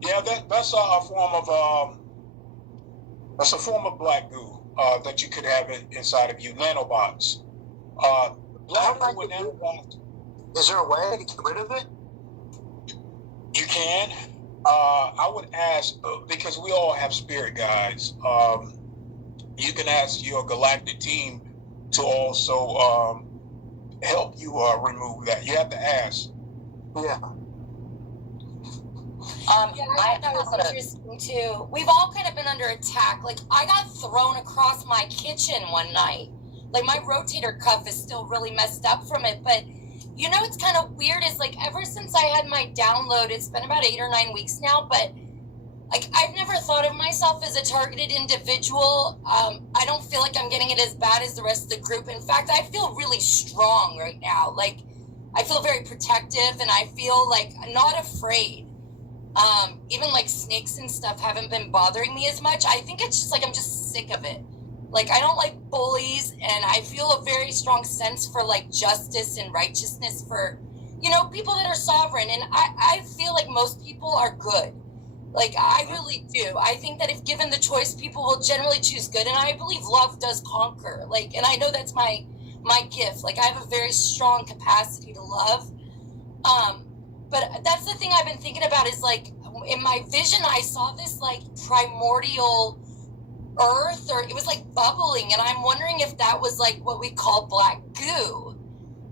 Yeah, that's a form of black goo that you could have inside of you. Nanobots. Black goo and nanobots. Is there a way to get rid of it? You can. I would ask, because we all have spirit guides. You can ask your galactic team to also help you remove that. You have to ask. Yeah. I thought that was interesting too. We've all kind of been under attack. Like, I got thrown across my kitchen one night. Like, my rotator cuff is still really messed up from it. But you know, it's kind of weird. Is like, ever since I had my download, it's been about 8 or 9 weeks now. But like, I've never thought of myself as a targeted individual. I don't feel like I'm getting it as bad as the rest of the group. In fact, I feel really strong right now. Like, I feel very protective, and I feel like not afraid. Even like snakes and stuff haven't been bothering me as much. I think it's just like, I'm just sick of it. Like, I don't like bullies, and I feel a very strong sense for like justice and righteousness for, you know, people that are sovereign. And I feel like most people are good. Like, I really do. I think that if given the choice, people will generally choose good. And I believe love does conquer. Like, and I know that's my my gift. Like I have a very strong capacity to love. But that's the thing I've been thinking about is like in my vision, I saw this like primordial earth, or it was like bubbling, and I'm wondering if that was like what we call black goo,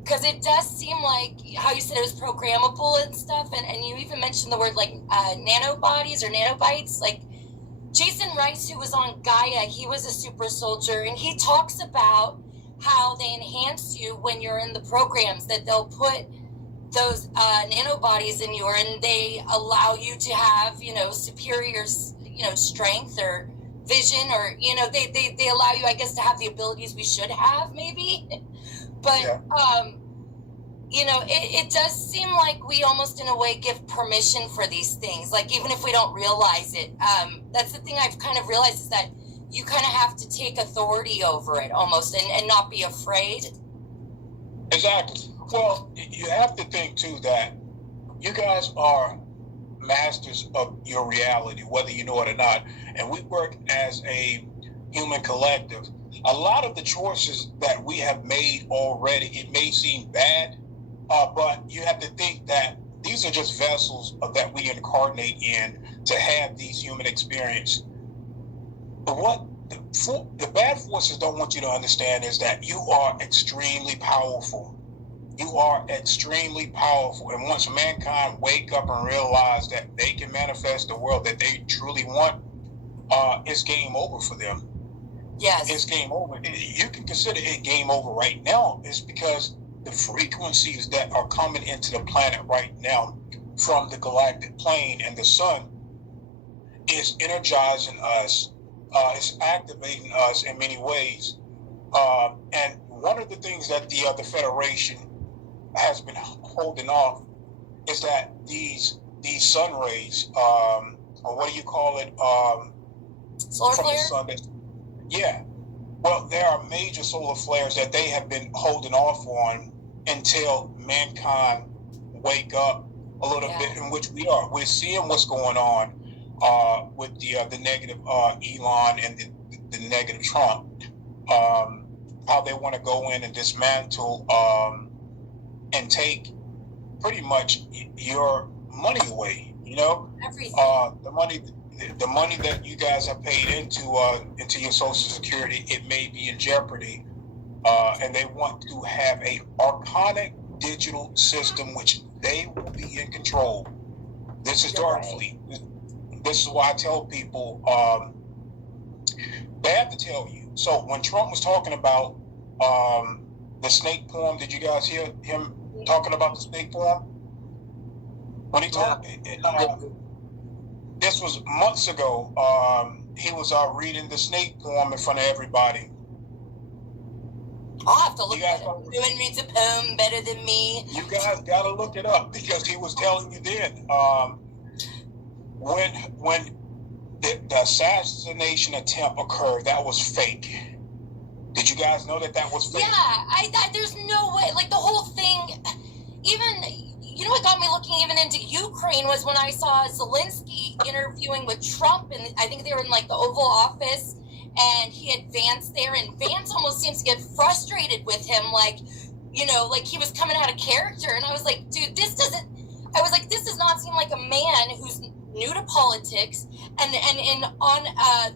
because it does seem like how you said it was programmable and stuff, and you even mentioned the word like nanobodies or nanobites. Like Jason Rice, who was on Gaia, he was a super soldier, and he talks about how they enhance you when you're in the programs, that they'll put those nanobodies in you, and they allow you to have, you know, superior, you know, strength or vision, or, you know, they allow you, I guess, to have the abilities we should have, maybe. But, Yeah. You know, it does seem like we almost in a way give permission for these things, like even if we don't realize it. That's the thing I've kind of realized, is that you kind of have to take authority over it almost, and not be afraid. Exactly. Well, you have to think too that you guys are masters of your reality, whether you know it or not. And we work as a human collective. A lot of the choices that we have made already, it may seem bad, but you have to think that these are just vessels that we incarnate in to have these human experience. But what the bad forces don't want you to understand is that you are extremely powerful. You are extremely powerful. And once mankind wake up and realize that they can manifest the world that they truly want, it's game over for them. Yes. It's game over. You can consider it game over right now. It's because the frequencies that are coming into the planet right now from the galactic plane and the sun is energizing us. It's activating us in many ways. And one of the things that the Federation has been holding off is that these sun rays, or what do you call it? Solar from flare? the sun. Yeah. Well, there are major solar flares that they have been holding off on until mankind wake up a little bit, in which we are. We're seeing what's going on with the negative Elon and the negative Trump. How they want to go in and dismantle and take pretty much your money away. You know, Everything. The money that you guys have paid into your Social Security, it may be in jeopardy, and they want to have a archonic digital system which they will be in control. This is Darkfleet. This is why I tell people, they have to tell you. So when Trump was talking about the snake poem, did you guys hear him talking about the snake poem? When he talked, this was months ago. He was reading the snake poem in front of everybody. I'll have to look at it. No one reads a poem better than me. You guys got to look it up, because he was telling you then. When the assassination attempt occurred, that was fake. Did you guys know that was fake? Yeah, there's no way. Like the whole thing, even. You know what got me looking even into Ukraine was when I saw Zelensky interviewing with Trump, and I think they were in like the Oval Office, and he had Vance there, and Vance almost seems to get frustrated with him, like, you know, like he was coming out of character, and I was like, dude, this does not seem like a man who's new to politics and on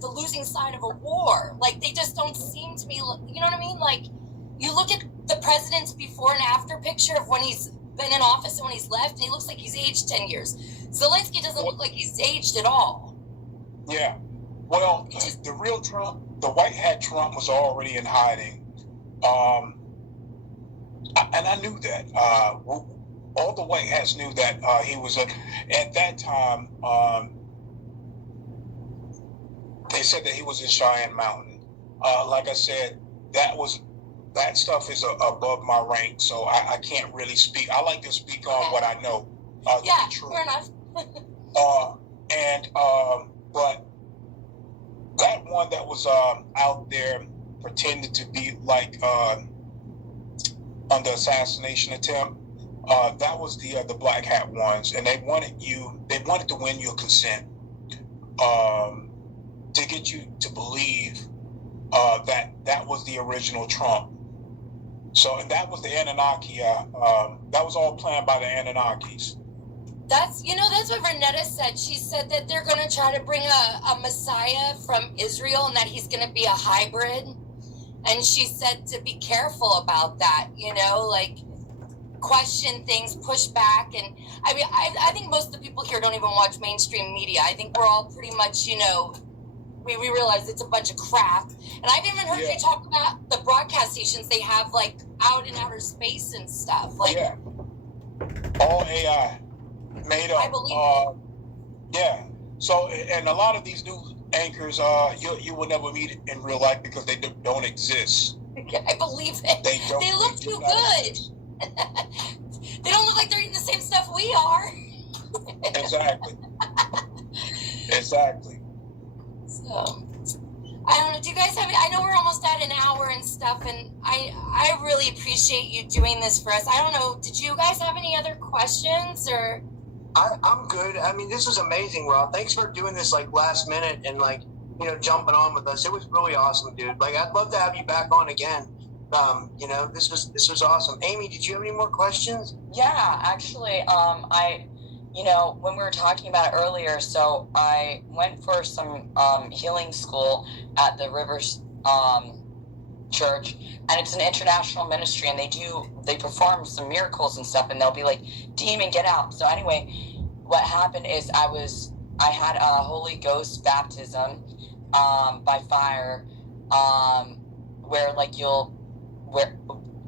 the losing side of a war. Like they just don't seem to be, you know what I mean? Like you look at the president's before and after picture of when he's been in office and when he's left, and he looks like he's aged 10 years. Zelensky doesn't look like he's aged at all. Yeah. Well, the real Trump, the white hat Trump, was already in hiding. And I knew that. All the white hats knew that he was at that time. They said that he was in Cheyenne Mountain. Like I said, that stuff is above my rank, so I can't really speak. I like to speak on what I know. Yeah, fair enough. But that one that was out there pretended to be like on the assassination attempt, that was the black hat ones, and they wanted to win your consent, to get you to believe that was the original Trump. So, and that was the Anunnaki. That was all planned by the Anunnakis. That's what Renetta said. She said that they're going to try to bring a Messiah from Israel and that he's going to be a hybrid. And she said to be careful about that, like question things, push back. And I mean, I think most of the people here don't even watch mainstream media. I think we're all pretty much, we realize it's a bunch of crap. And I've even heard you talk about the broadcast stations they have like out in outer space and stuff. Like, all AI. Made up. I believe it. Yeah. So, and a lot of these news anchors, you will never meet in real life because they don't exist. I believe it. They look too good. They don't look like they're eating the same stuff we are. Exactly. Exactly. So, I don't know. Do you guys have? I know we're almost at an hour and stuff, and I really appreciate you doing this for us. I don't know. Did you guys have any other questions or? I'm good. I mean, this was amazing, Rob. Thanks for doing this like last minute and like, jumping on with us. It was really awesome, dude. Like, I'd love to have you back on again. This was awesome. Amy, did you have any more questions? Yeah, actually, when we were talking about it earlier, so I went for some healing school at the Rivers church, and it's an international ministry, and they perform some miracles and stuff, and they'll be like, demon, get out. So anyway, what happened is I had a Holy Ghost baptism by fire, where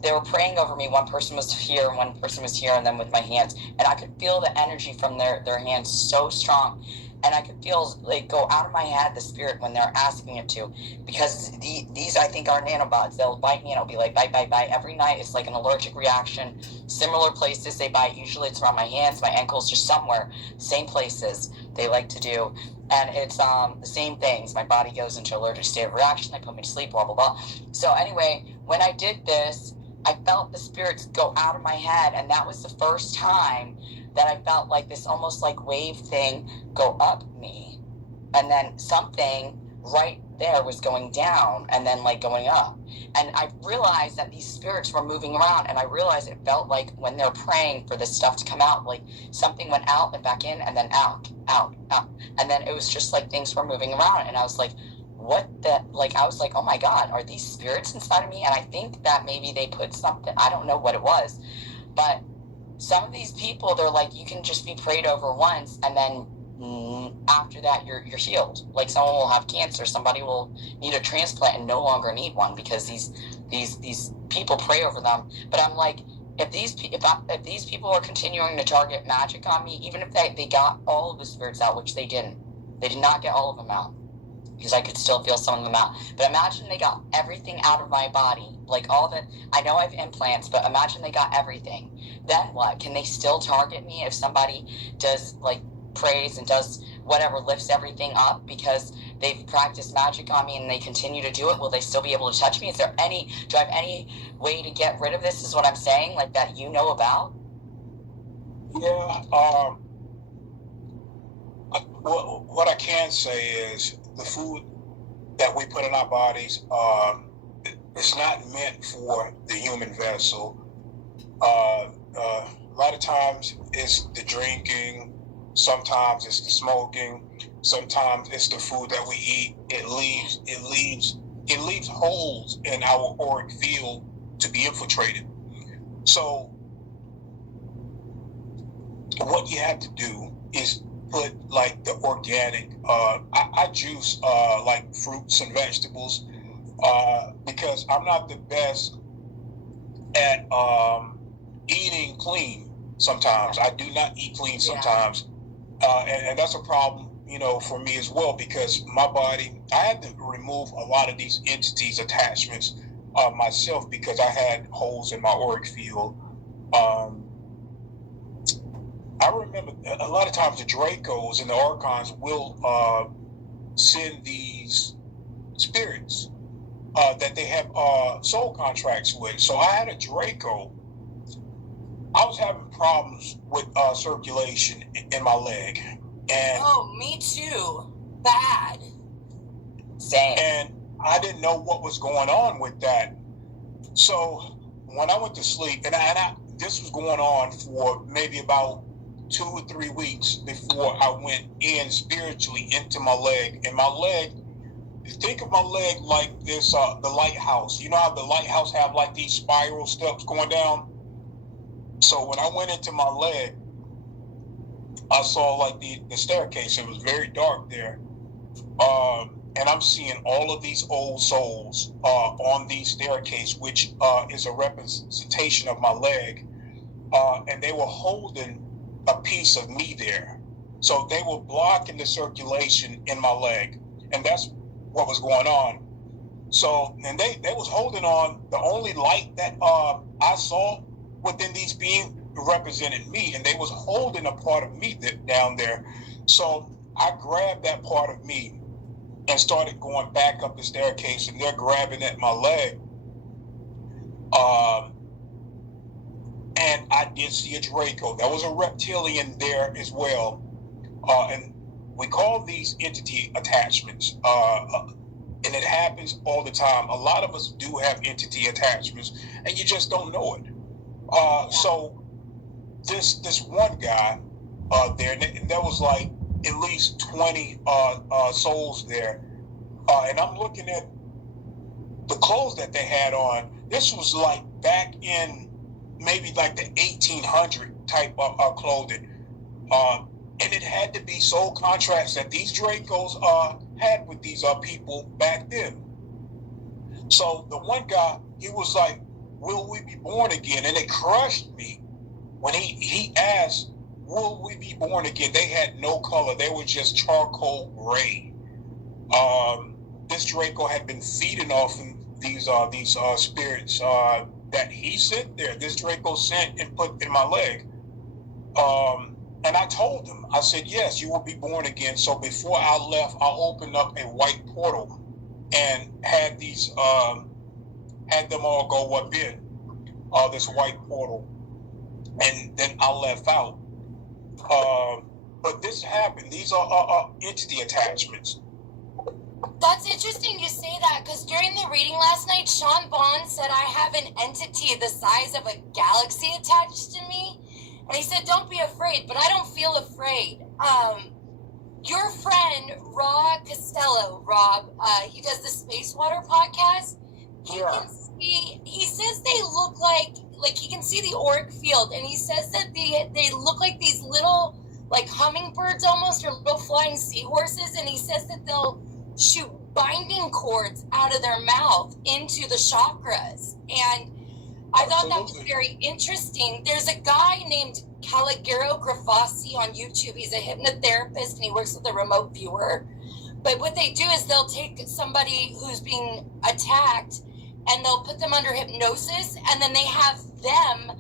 they were praying over me. One person was here and one person was here, and then with my hands, and I could feel the energy from their hands so strong. And I could feel like go out of my head the spirit when they're asking it to, because these I think are nanobots. They'll bite me and I'll be like bite, bite, bite. Every night it's like an allergic reaction. Similar places they bite. Usually it's around my hands, my ankles, just somewhere. Same places they like to do, and it's the same things. My body goes into allergic state of reaction. They put me to sleep. Blah blah blah. So anyway, when I did this, I felt the spirits go out of my head, and that was the first time that I felt like this almost like wave thing go up me, and then something right there was going down and then like going up, and I realized that these spirits were moving around, and I realized it felt like when they're praying for this stuff to come out, like something went out and back in and then out, and then it was just like things were moving around, and I was like, what the, like, I was like, oh my God, are these spirits inside of me? And I think that maybe they put something, I don't know what it was, but some of these people, they're like, you can just be prayed over once, and then after that you're healed. Like someone will have cancer, somebody will need a transplant and no longer need one because these people pray over them. But I'm like, if these people are continuing to target magic on me, even if they got all of the spirits out, which they did not get all of them out, because I could still feel some of them out. But imagine they got everything out of my body, like all the, I know I have implants, but imagine they got everything. Then what? Can they still target me if somebody does like prays and does whatever, lifts everything up because they've practiced magic on me and they continue to do it? Will they still be able to touch me? Do I have any way to get rid of this, is what I'm saying, like that you know about? Yeah, what I can say is the food that we put in our bodies, it's not meant for the human vessel. A lot of times it's the drinking, sometimes it's the smoking, sometimes it's the food that we eat. It leaves holes in our auric field to be infiltrated. So what you have to do is put like the organic, I juice like fruits and vegetables because I'm not the best at eating clean sometimes. I do not eat clean sometimes. And that's a problem, for me as well, because my body, I had to remove a lot of these entities, attachments myself, because I had holes in my auric field. I remember a lot of times the Dracos and the Archons will send these spirits that they have soul contracts with. So I had a Draco. I was having problems with circulation in my leg. And oh, me too. Bad. Same. And I didn't know what was going on with that. So when I went to sleep, and this was going on for maybe about 2 or 3 weeks before I went in spiritually into my leg. And my leg, think of my leg like this, the lighthouse. You know how the lighthouse have like these spiral steps going down? So when I went into my leg, I saw like the staircase. It was very dark there. And I'm seeing all of these old souls on the staircase, which is a representation of my leg. And they were holding a piece of me there. So they were blocking the circulation in my leg. And that's what was going on. So, and they was holding on. The only light that I saw within these beings represented me, and they was holding a part of me down there. So I grabbed that part of me and started going back up the staircase, and they're grabbing at my leg. And I did see a Draco. There was a reptilian there as well. And we call these entity attachments. And it happens all the time. A lot of us do have entity attachments, and you just don't know it. So this one guy there, and there was like at least 20 souls there. And I'm looking at the clothes that they had on. This was like back in maybe like the 1800 type of clothing. And it had to be soul contracts that these Dracos had with these people back then. So the one guy, he was like, will we be born again? And it crushed me when he asked, will we be born again? They had no color. They were just charcoal gray. This Draco had been feeding off these spirits that he sent there. This Draco sent and put in my leg. And I told him, I said, yes, you will be born again. So before I left, I opened up a white portal and had these, had them all go up in this white portal. And then I left out. But this happened. These are entity attachments. That's interesting you say that, because during the reading last night, Sean Bond said I have an entity the size of a galaxy attached to me. And he said, don't be afraid, but I don't feel afraid. Your friend, Rob, he does the Space Water podcast. He says they look like he can see the auric field, and he says that they look like these little, like hummingbirds almost, or little flying seahorses, and he says that they'll shoot binding cords out of their mouth into the chakras. And I thought that was very interesting. There's a guy named Caligero Grafassi on YouTube. He's a hypnotherapist, and he works with a remote viewer. But what they do is they'll take somebody who's being attacked, and they'll put them under hypnosis, and then they have them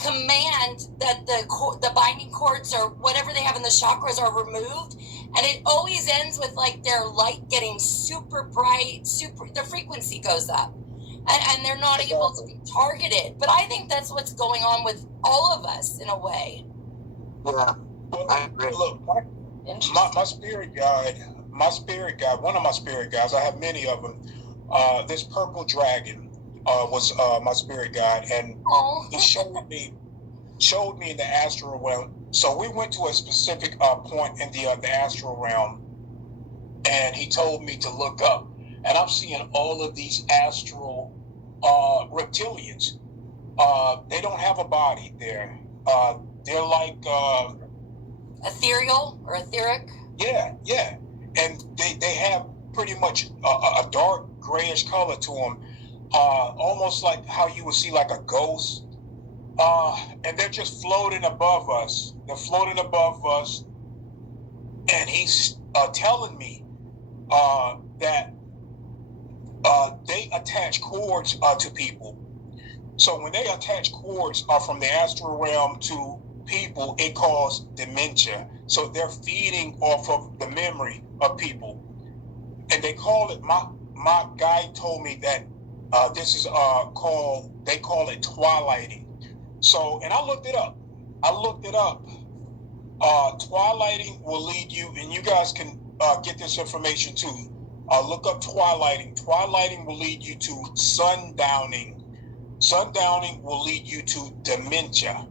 command that the binding cords or whatever they have in the chakras are removed. And it always ends with like their light getting super bright, the frequency goes up. And they're not able to be targeted. But I think that's what's going on with all of us in a way. Yeah, I agree. Look, my spirit guide, one of my spirit guides, I have many of them. This purple dragon was my spirit guide, and he showed me in the astral realm. So we went to a specific point in the astral realm, and he told me to look up. And I'm seeing all of these astral reptilians. They don't have a body there. They're like ethereal or etheric. Yeah. And they have pretty much a dark grayish color to them, almost like how you would see like a ghost. And they're just floating above us. They're floating above us. And he's telling me that they attach cords to people. So when they attach cords from the astral realm to people, it causes dementia. So they're feeding off of the memory of people. And they call it, my guide told me that this is they call it twilighting. So, and I looked it up. Twilighting will lead you, and you guys can get this information too. Look up twilighting. Twilighting will lead you to sundowning. Sundowning will lead you to dementia.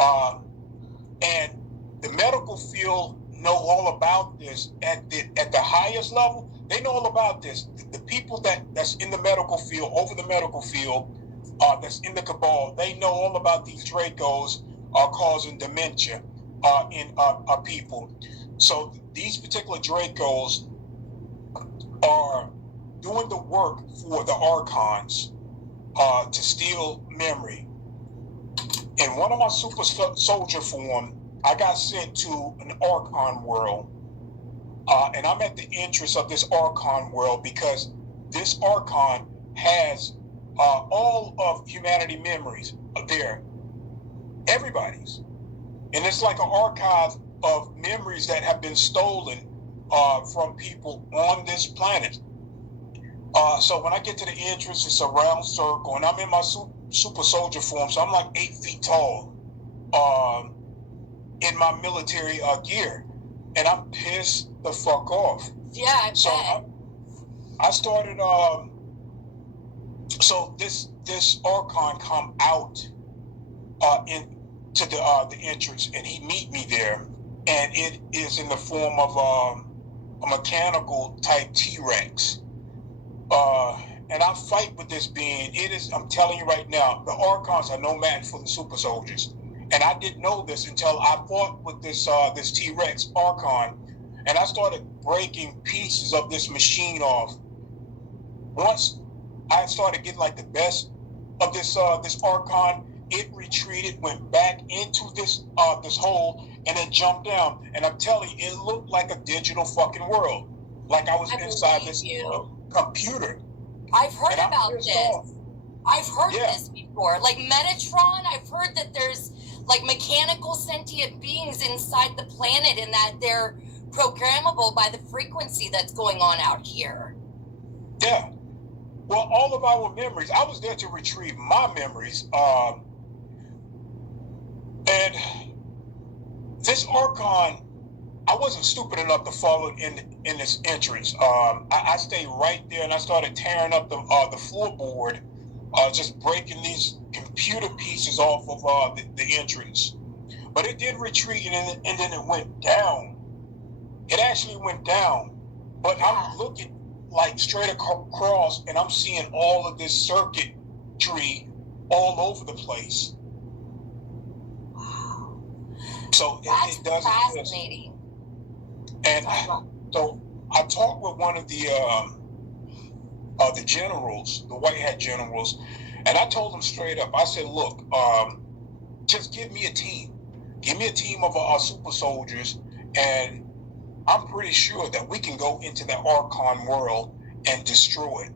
And the medical field know all about this at the highest level. They know all about this. The people that's in the medical field, over the medical field, that's in the cabal, they know all about these Dracos causing dementia in people. So these particular Dracos are doing the work for the Archons to steal memory. In one of my super soldier form, I got sent to an Archon world. And I'm at the entrance of this Archon world because this Archon has all of humanity memories there. Everybody's. And it's like an archive of memories that have been stolen from people on this planet. So when I get to the entrance, it's a round circle, and I'm in my super soldier form, so I'm like 8 feet tall in my military gear, and I'm pissed the fuck off. Yeah, so I started. So this Archon come out into the entrance, and he meet me there, and it is in the form of a mechanical type T-Rex. And I fight with this being. It is, I'm telling you right now, the Archons are no match for the super soldiers. And I didn't know this until I fought with this T-Rex Archon, and I started breaking pieces of this machine off. Once I started getting like the best of this Archon, it retreated, went back into this hole, and then jumped down. And I'm telling you, it looked like a digital fucking world, like I was inside this computer. I've heard about this. I've heard this before. Like Metatron, I've heard that there's like mechanical sentient beings inside the planet and that they're programmable by the frequency that's going on out here. Yeah. Well, all of our memories, I was there to retrieve my memories. And this Archon, I wasn't stupid enough to follow in this entrance. I stayed right there, and I started tearing up the floorboard, just breaking these computer pieces off of the entrance. But it did retreat, and then it went down. It actually went down. But I'm looking like straight across, and I'm seeing all of this circuitry all over the place. Wow. So it does fascinating. And so I talked with one of the generals, the white hat generals, and I told them straight up. I said, "Look, just give me a team. Give me a team of super soldiers, and I'm pretty sure that we can go into that Archon world and destroy it.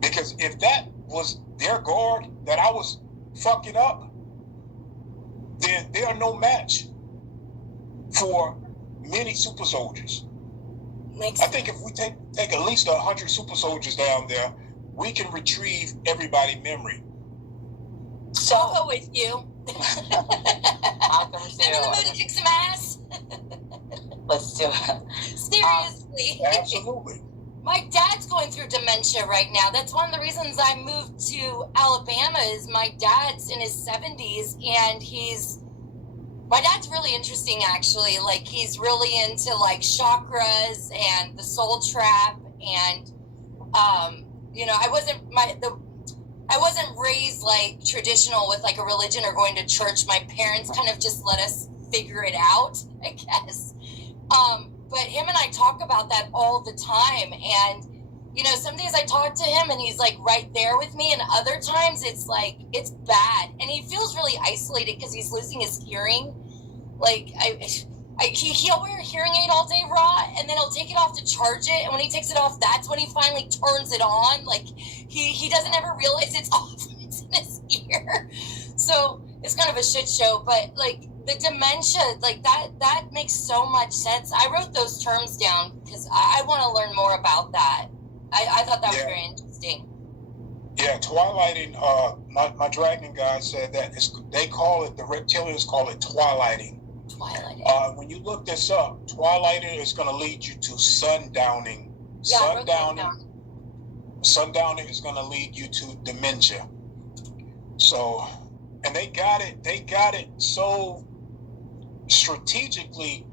Because if that was their guard that I was fucking up, then they are no match for many super soldiers. I think if we take at least 100 super soldiers down there, we can retrieve everybody's memory." So I'll go with you. I'm in the mood to kick some ass. Let's do it. Seriously. Absolutely. My dad's going through dementia right now. That's one of the reasons I moved to Alabama is my dad's in his 70s, and my dad's really interesting, actually. Like, he's really into, like, chakras and the soul trap. And, you know, I wasn't raised, like, traditional with, like, a religion or going to church. My parents kind of just let us figure it out, I guess. But him and I talk about that all the time. And, you know, some days I talk to him and he's, like, right there with me. And other times it's, like, it's bad. And he feels really isolated because he's losing his hearing. Like, he'll wear a hearing aid all day raw, and then he'll take it off to charge it. And when he takes it off, that's when he finally turns it on. Like, he doesn't ever realize it's off. It's in his ear. So it's kind of a shit show. But, like, the dementia, like, that makes so much sense. I wrote those terms down because I want to learn more about that. I thought that was very interesting. Yeah, twilighting, my dragon guy said that they call it, the reptilians call it twilighting. When you look this up, twilighting is going to lead you to sundowning. Yeah, Sundowning. Sundowner is going to lead you to dementia. So, and they got it so strategically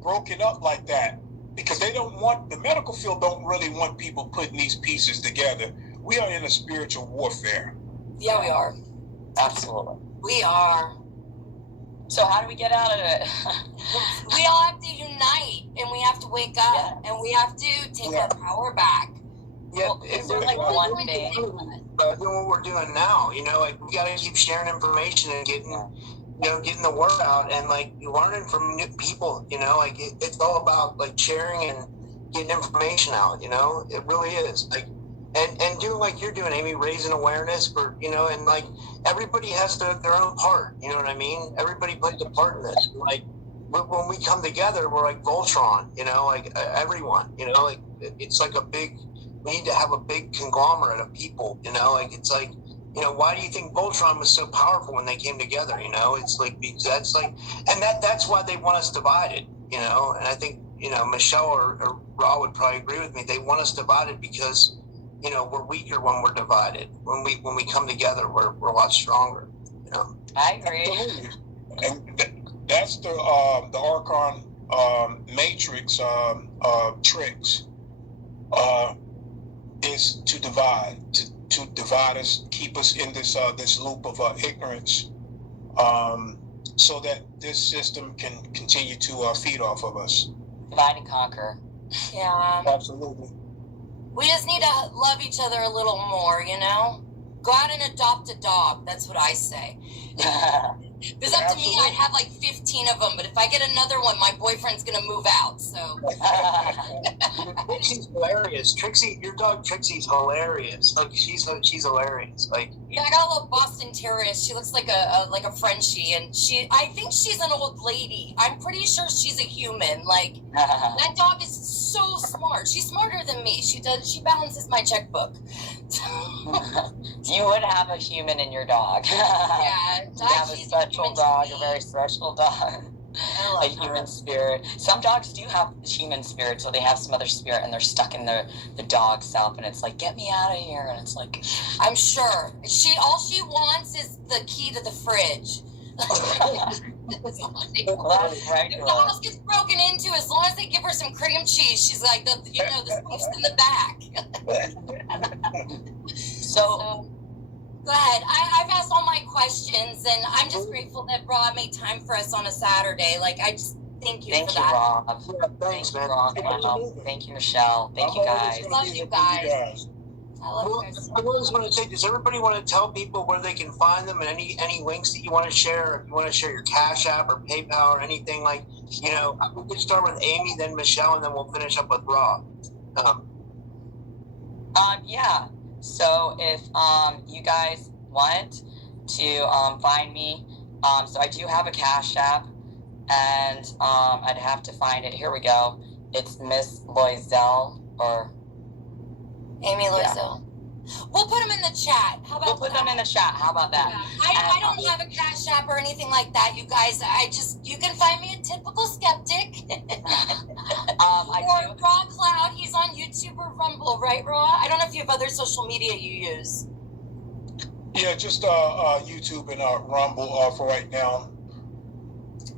broken up like that, because the medical field don't really want people putting these pieces together. We are in a spiritual warfare. Yeah, we are. Absolutely. We are. So how do we get out of it? We all have to unite, and we have to wake up, and we have to take our power back. Yeah, well, is there like one thing? But doing what we're doing now, like we got to keep sharing information and getting the word out, and like learning from new people. Like it's all about like sharing and getting information out. It really is like. And doing like you're doing, Amy, raising awareness for, and like everybody has their own part, you know what I mean? Everybody plays a part in this. Like when we come together, we're like Voltron, like everyone, like it's like we need to have a big conglomerate of people, like it's like, why do you think Voltron was so powerful when they came together? It's like, because that's like, and that's why they want us divided, and I think, Michelle or Raw would probably agree with me. They want us divided because, we're weaker when we're divided. When we come together, we're a lot stronger. I agree. Absolutely. And that's the Archon matrix tricks is to divide, to divide us, keep us in this loop of ignorance, so that this system can continue to feed off of us. Divide and conquer. Yeah. Absolutely. We just need to love each other a little more, Go out and adopt a dog. That's what I say. Because up to me, I'd have like 15 of them. But if I get another one, my boyfriend's going to move out. So. Trixie's hilarious. Your dog Trixie's hilarious. Like she's hilarious. Like. Yeah, I got a little Boston Terrier. She looks like a Frenchie, and I think she's an old lady. I'm pretty sure she's a human. Like that dog is so smart. She's smarter than me. She balances my checkbook. You would have a human in your dog. Yeah, you have a special dog, a very special dog. A human spirit. Some dogs do have human spirit, so they have some other spirit and they're stuck in the dog self, and it's like, get me out of here. And it's like, I'm sure all she wants is the key to the fridge. Well, that's right. If the house gets broken into, as long as they give her some cream cheese, she's like, the safe's in the back. So go ahead. I've asked all my questions, and I'm just grateful that Rob made time for us on a Saturday. Like, I just thank you for that. Rob. Yeah, thanks, man. Thank you, Michelle. Thank you, guys. Love you guys. I love you guys. I always want to say, does everybody want to tell people where they can find them and any links that you want to share? If you want to share your Cash App or PayPal or anything, like, we could start with Amy, then Michelle, and then we'll finish up with Rob. Yeah. So if you guys want to find me, so I do have a Cash App, and I'd have to find it. Here we go. It's Miss Loisel, or Amy Loisel. We'll put them in the chat. How about We'll put them in the chat. How about that? Yeah. I don't have a Cash App or anything like that, you guys. You can find me at Typical Skeptic. Or Raw Cloud. He's on YouTube or Rumble, right, Raw? I don't know if you have other social media you use. Yeah, just YouTube and Rumble for right now.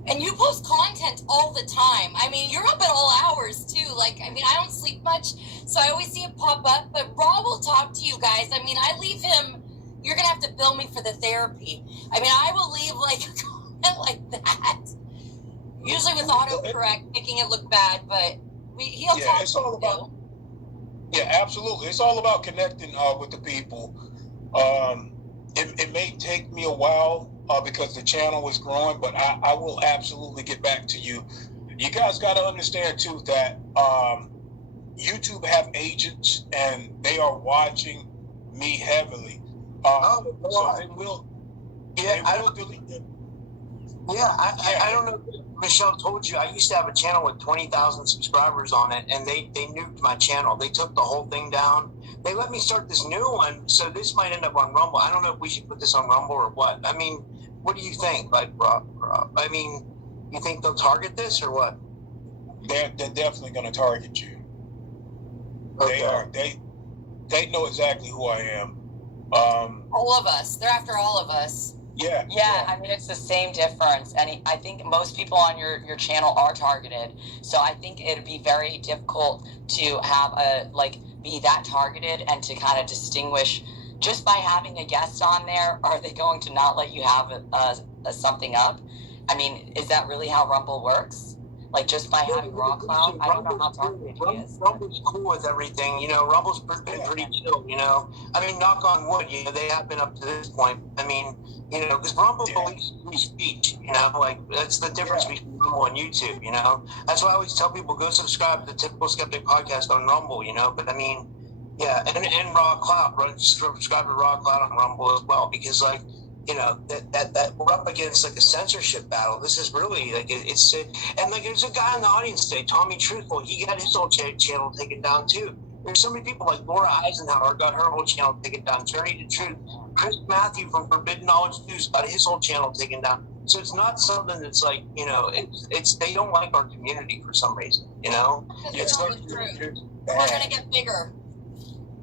And you post content all the time. I mean, you're up at all hours, too. Like, I mean, I don't sleep much, so I always see it pop up. But Raw will talk to you guys. I mean, I leave him. You're going to have to bill me for the therapy. I mean, I will leave, like, a comment like that. Usually with autocorrect, making it look bad, but he'll talk it's all about. Yeah, absolutely. It's all about connecting with the people. It may take me a while because the channel is growing, but I will absolutely get back to you. You guys got to understand too that YouTube have agents and they are watching me heavily. So they will. Yeah, I don't delete it. Yeah, I don't know. Michelle told you I used to have a channel with 20,000 subscribers on it, and they nuked my channel. They took the whole thing down. They let me start this new one, so this might end up on Rumble. I don't know if we should put this on Rumble or what. I mean, what do you think? Like, Rob? I mean, you think they'll target this or what? They're definitely going to target you. Okay. they know exactly who I am. All of us. They're after all of us. Yeah. I mean, it's the same difference, and I think most people on your channel are targeted. So I think it'd be very difficult to have be that targeted and to kind of distinguish just by having a guest on there. Are they going to not let you have something up? I mean, is that really how Rumble works? Like, just by having Raw Cloud? I don't know how targeted he is. Rumble's cool with everything, you know. Rumble's been pretty chill, you know. I mean, knock on wood, you know, they have been up to this point. I mean, you know, because Rumble believes in free speech, you know, like that's the difference between Rumble and YouTube, you know. That's why I always tell people go subscribe to the Typical Skeptic podcast on Rumble, you know. But I mean, yeah, and Raw Cloud, subscribe to Raw Cloud on Rumble as well, because like, you know, that we're up against like a censorship battle. This is really like it's and like there's a guy in the audience today, Tommy Truthful. He got his whole channel taken down too. There's so many people like Laura Eisenhower got her whole channel taken down. Journey to Truth, Chris Matthew from Forbidden Knowledge News got his whole channel taken down. So it's not something that's like, you know, it's they don't like our community for some reason, you know. It's not true. We're gonna get bigger.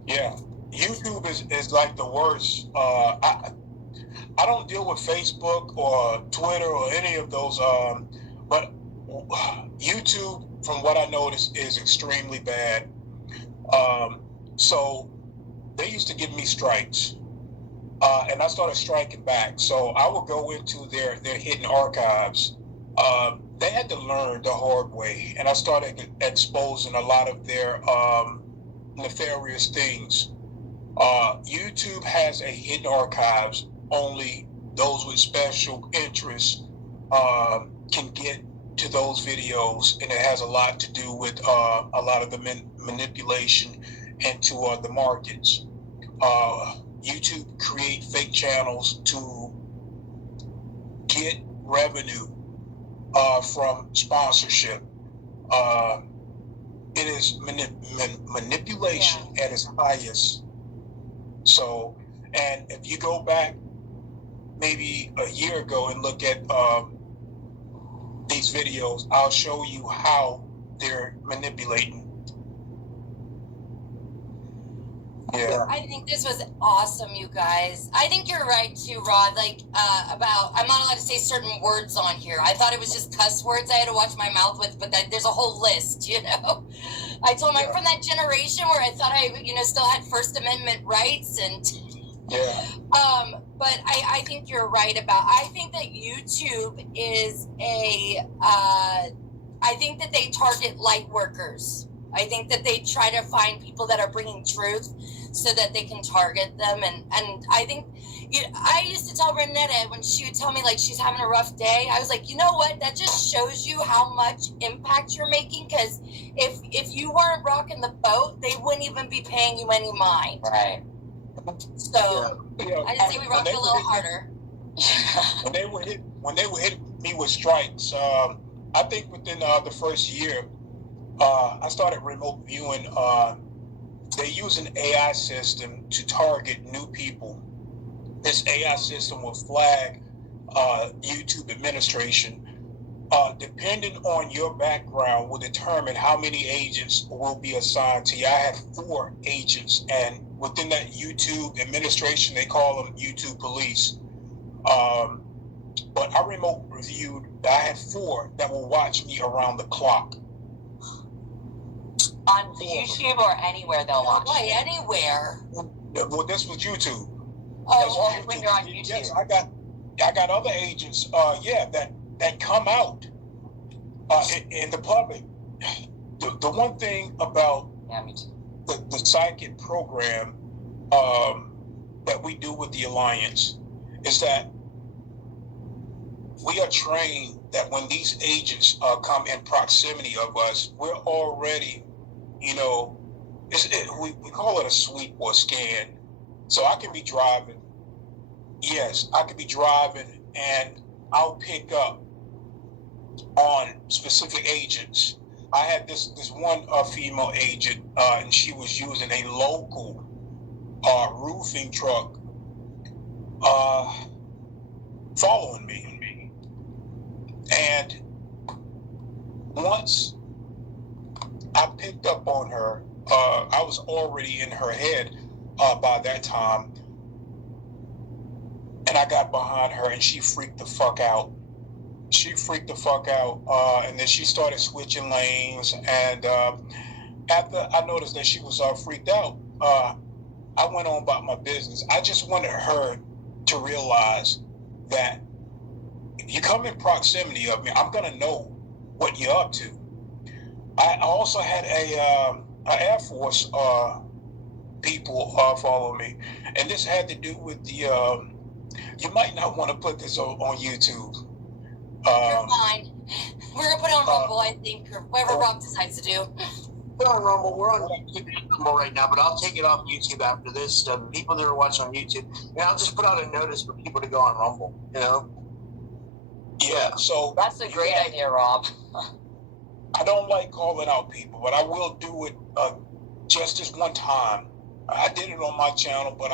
Yeah, YouTube is like the worst. I don't deal with Facebook or Twitter or any of those, but YouTube, from what I noticed, is extremely bad. So they used to give me strikes, and I started striking back. So I would go into their hidden archives. They had to learn the hard way, and I started exposing a lot of their nefarious things. YouTube has a hidden archives. Only those with special interests can get to those videos, and it has a lot to do with a lot of the manipulation into the markets. YouTube create fake channels to get revenue from sponsorship. It is manipulation at its highest. So, and if you go back maybe a year ago and look at these videos, I'll show you how they're manipulating. Yeah. I think this was awesome, you guys. I think you're right too, Rod. Like about I'm not allowed to say certain words on here. I thought it was just cuss words I had to watch my mouth with, but there's a whole list, you know. I told him I'm from that generation where I thought I, you know, still had First Amendment rights and but I think you're right about. I think that YouTube is I think that they target light workers. I think that they try to find people that are bringing truth so that they can target them. And I think, I used to tell Renetta when she would tell me like she's having a rough day, I was like, you know what? That just shows you how much impact you're making. Because if you weren't rocking the boat, they wouldn't even be paying you any mind. Right. So I just say we rock it a little harder. when they would hit me with strikes, I think within the first year, I started remote viewing. They use an AI system to target new people. This AI system will flag YouTube administration. Depending on your background, will determine how many agents will be assigned to you. I had 4 agents, and within that YouTube administration, they call them YouTube police. But I remote reviewed. I had 4 that will watch me around the clock. On YouTube or anywhere they'll watch. Why anywhere? Well, this was YouTube. Oh, only when you're on YouTube. Yes, I got other agents. That come out in the public. The one thing about the psychic program that we do with the Alliance is that we are trained that when these agents come in proximity of us, we're already, we call it a sweep or scan. So I can be driving. Yes, I could be driving and I'll pick up on specific agents. I had this one female agent, and she was using a local roofing truck following me. And once I picked up on her, I was already in her head by that time, and I got behind her, and she freaked the fuck out. And then she started switching lanes. And after I noticed that she was freaked out, I went on about my business. I just wanted her to realize that if you come in proximity of me, I'm gonna know what you're up to. I also had a Air Force people follow me, and this had to do with the. You might not want to put this on YouTube. You're fine. We're gonna put it on Rumble, I think, or whatever Rob decides to do. We're on Rumble. We're on Rumble right now, but I'll take it off YouTube after this. The people that are watching on YouTube, and I'll just put out a notice for people to go on Rumble. You know. Yeah. So that's a great idea, Rob. I don't like calling out people, but I will do it just this one time. I did it on my channel, but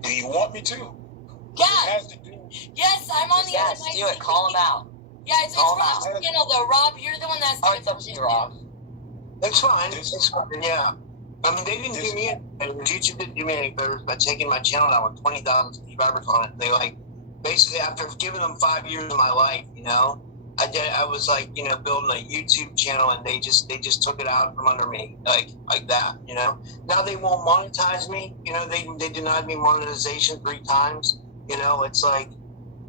do you want me to? Yeah. It has to do. Yes, I'm on the other side. Yes, do it. Call him out. Yeah, it's Rob's channel, though. Rob, you're the one that's. Oh, it's up to you, Rob. It's fine. It's fine. Yeah. I mean, they didn't do me any favors. YouTube didn't do me any favors by taking my channel down with 20,000 subscribers on it. They basically after giving them 5 years of my life, I was building a YouTube channel, and they just took it out from under me like that. Now they won't monetize me. They denied me monetization 3 times. It's like,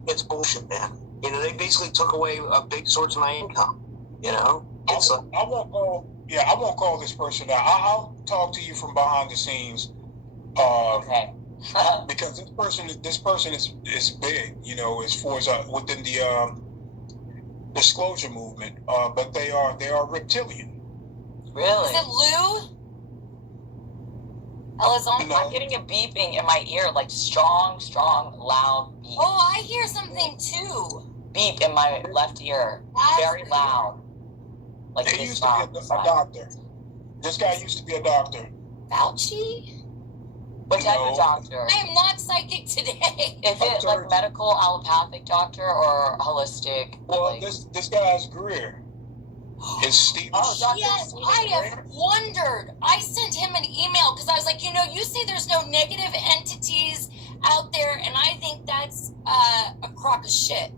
it's bullshit, man. They basically took away a big source of my income. It's I won't call this person out. I'll talk to you from behind the scenes. Okay. Because this person is big, as far as within the disclosure movement. But they are reptilian. Really? Is it Lou? Elizon? No. I'm getting a beeping in my ear, like strong, loud beep. Oh, I hear something too. Beep in my left ear. Very loud. Like he used to be a doctor. This guy used to be a doctor. Fauci? What type of doctor? I am not psychic today. Is it like medical, allopathic doctor, or holistic? Well, this guy's Greer. It's Steve. Oh, Dr. Yes, Stephen I Greer? have wondered. I sent him an email because I was like, you say there's no negative entities out there, and I think that's a crock of shit.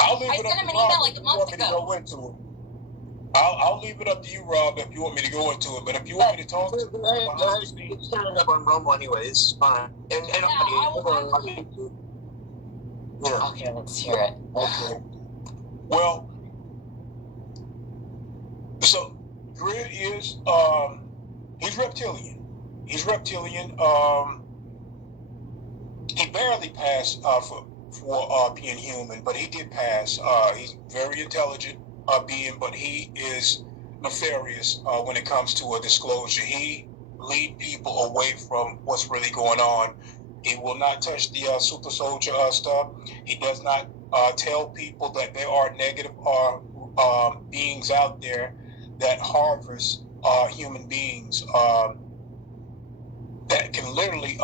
I sent him an email like a month ago. I'll leave it up to you, Rob, if you want me to go into it. But if you want me to talk to you, it's turning up on Rumble anyway. It's fine. And Okay, let's hear it. Okay. Well, so Greer is he's reptilian. He barely passed for being human, but he did pass. He's very intelligent being, but he is nefarious when it comes to a disclosure. He lead people away from what's really going on. He will not touch the super soldier stuff. He does not tell people that there are negative beings out there that harvest human beings that can literally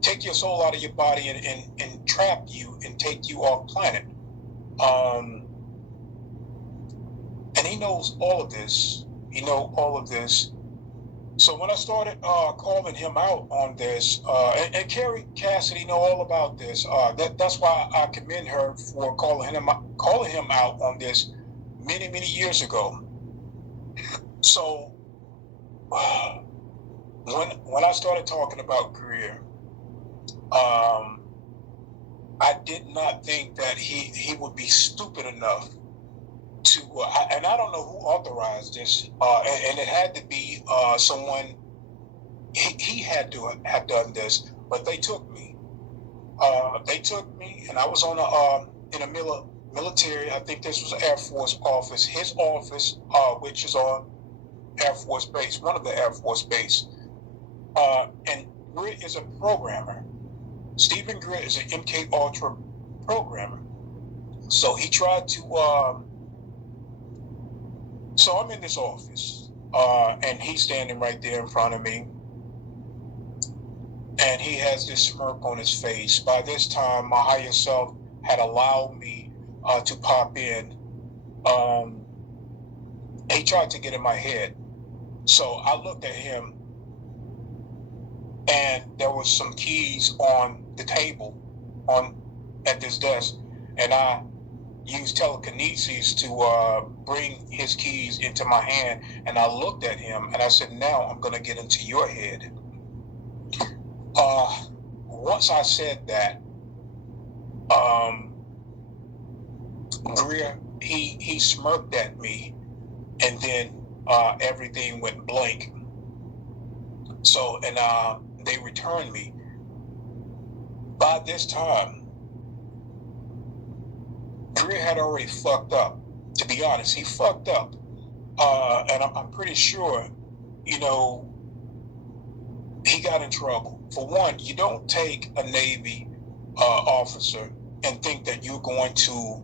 take your soul out of your body and trap you and take you off planet. And he knows all of this. So when I started calling him out on this, and Carrie Cassidy know all about this. That's why I commend her for calling him out on this many years ago. So when I started talking about Greer, I did not think that he would be stupid enough to, and I don't know who authorized this, and it had to be someone. He had to have done this, but they took me. And I was on in a military. I think this was Air Force office. His office, which is on Air Force Base, one of the Air Force Base, and Greer is a programmer. Stephen Greer is an MK Ultra programmer. So he tried to. So I'm in this office, and he's standing right there in front of me, and he has this smirk on his face. By this time, my higher self had allowed me to pop in, he tried to get in my head. So I looked at him, and there was some keys on the table at this desk, and I used telekinesis to bring his keys into my hand, and I looked at him and I said, now I'm going to get into your head. Once I said that, Greer, he smirked at me, and then everything went blank. So, and they returned me. By this time, Greer had already fucked up. To be honest, he fucked up. And I'm pretty sure, you know, he got in trouble. For one, you don't take a Navy officer and think that you're going to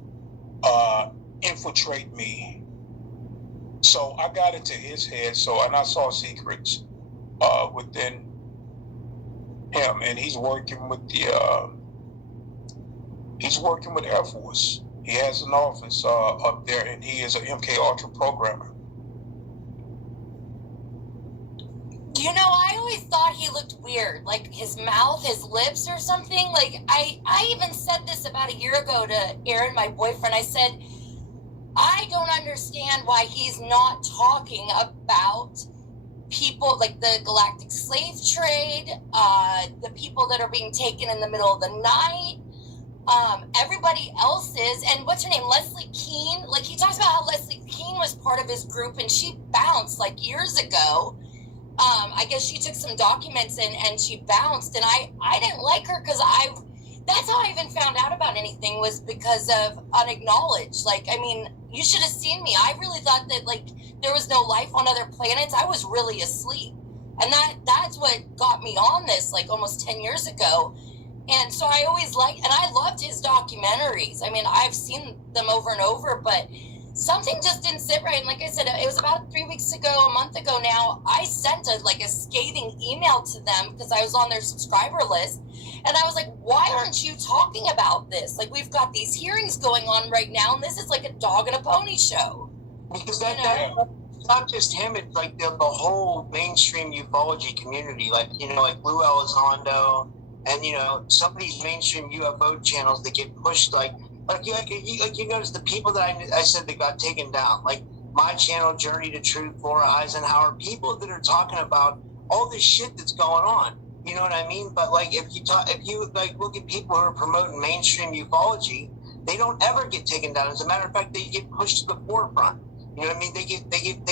infiltrate me. So I got into his head. And I saw secrets within him, and he's working with Air Force. He has an office up there, and he is an MK Ultra programmer. You know, I always thought he looked weird, like his mouth, his lips or something. Like, I even said this about a year ago to Aaron, my boyfriend. I said, I don't understand why he's not talking about people like the galactic slave trade, the people that are being taken in the middle of the night, everybody else is. And what's her name? Leslie Keene. Like, he talks about how Leslie Keene was part of his group and she bounced like years ago. I guess she took some documents and she bounced, and I didn't like her because that's how I even found out about anything, was because of unacknowledged. Like, I mean, you should have seen me. I really thought that like there was no life on other planets. I was really asleep, and that's what got me on this like almost 10 years ago. And so I always liked, and I loved his documentaries. I mean, I've seen them over and over, but something just didn't sit right. And like I said, it was about 3 weeks ago, a month ago now, I sent a scathing email to them because I was on their subscriber list. And I was like, why aren't you talking about this? Like, we've got these hearings going on right now, and this is like a dog and a pony show. Because it's not just him, it's like the whole mainstream ufology community. Like, you know, like Lou Elizondo, and, you know, some of these mainstream UFO channels that get pushed, like you notice the people that I said that got taken down, like my channel, Journey to Truth, Laura Eisenhower, people that are talking about all this shit that's going on. You know what I mean? But like, if you look at people who are promoting mainstream ufology, they don't ever get taken down. As a matter of fact, they get pushed to the forefront. You know what I mean? They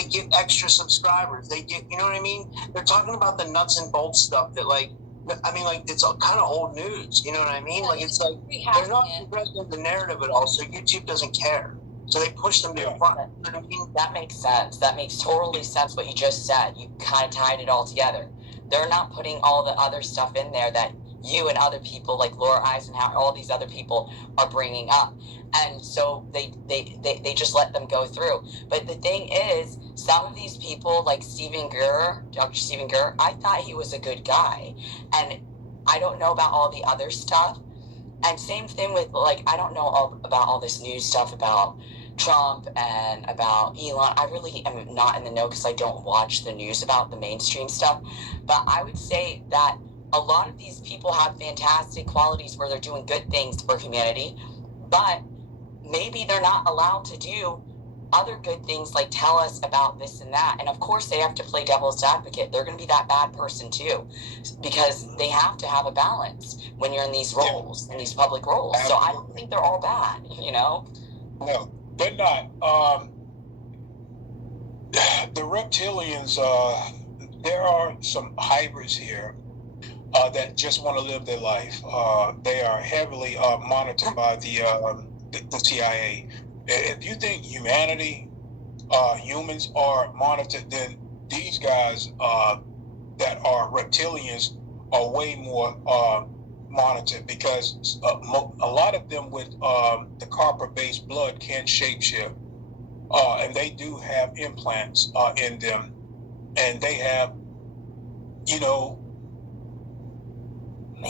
get extra subscribers. They get, you know what I mean? They're talking about the nuts and bolts stuff that it's kind of old news. You know what I mean? Like, it's like they're not progressing the narrative at all, so YouTube doesn't care. So they push them to the front. You know what I mean? That makes sense. That makes totally sense what you just said. You kind of tied it all together. They're not putting all the other stuff in there that you and other people like Laura Eisenhower, all these other people are bringing up. And so they just let them go through. But the thing is, some of these people like Dr. Stephen Gurr, I thought he was a good guy. And I don't know about all the other stuff. And same thing with, like, I don't know about all this news stuff about Trump and about Elon. I really am not in the know because I don't watch the news about the mainstream stuff. But I would say that a lot of these people have fantastic qualities where they're doing good things for humanity, but maybe they're not allowed to do other good things like tell us about this and that. And of course they have to play devil's advocate. They're going to be that bad person too, because they have to have a balance when you're in these roles, in these public roles. Absolutely. So I don't think they're all bad, you know? No, they're not. The reptilians, there are some hybrids here that just want to live their life. They are heavily monitored by the CIA. If you think humanity, humans are monitored, then these guys that are reptilians are way more monitored, because a lot of them with the copper-based blood can shapeshift, and they do have implants in them, and they have, you know,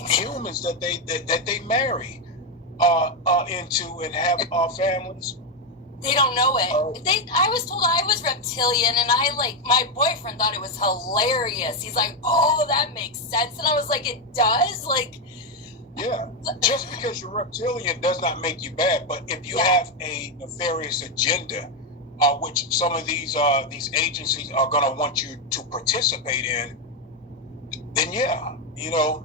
humans that they marry into and have families. They don't know it. Oh. I was told I was reptilian, and my boyfriend thought it was hilarious. He's like, "Oh, that makes sense," and I was like, "It does." Like, yeah, just because you're reptilian does not make you bad. But if you have a nefarious agenda, which some of these agencies are going to want you to participate in, then yeah, you know.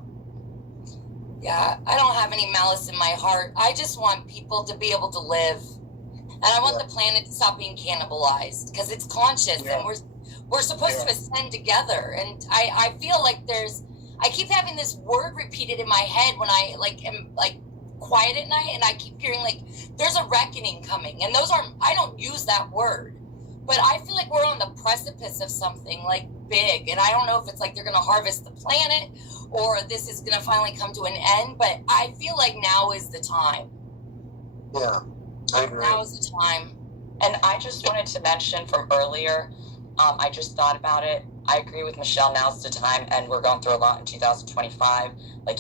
Yeah, I don't have any malice in my heart. I just want people to be able to live. And I want the planet to stop being cannibalized, because it's conscious, and we're supposed to ascend together. And I feel like I keep having this word repeated in my head when I am quiet at night, and I keep hearing there's a reckoning coming. And I don't use that word, but I feel like we're on the precipice of something big. And I don't know if it's they're going to harvest the planet, or this is going to finally come to an end. But I feel like now is the time. Yeah. I agree. Now is the time. And I just wanted to mention from earlier, I just thought about it. I agree with Michelle, now's the time, and we're going through a lot in 2025,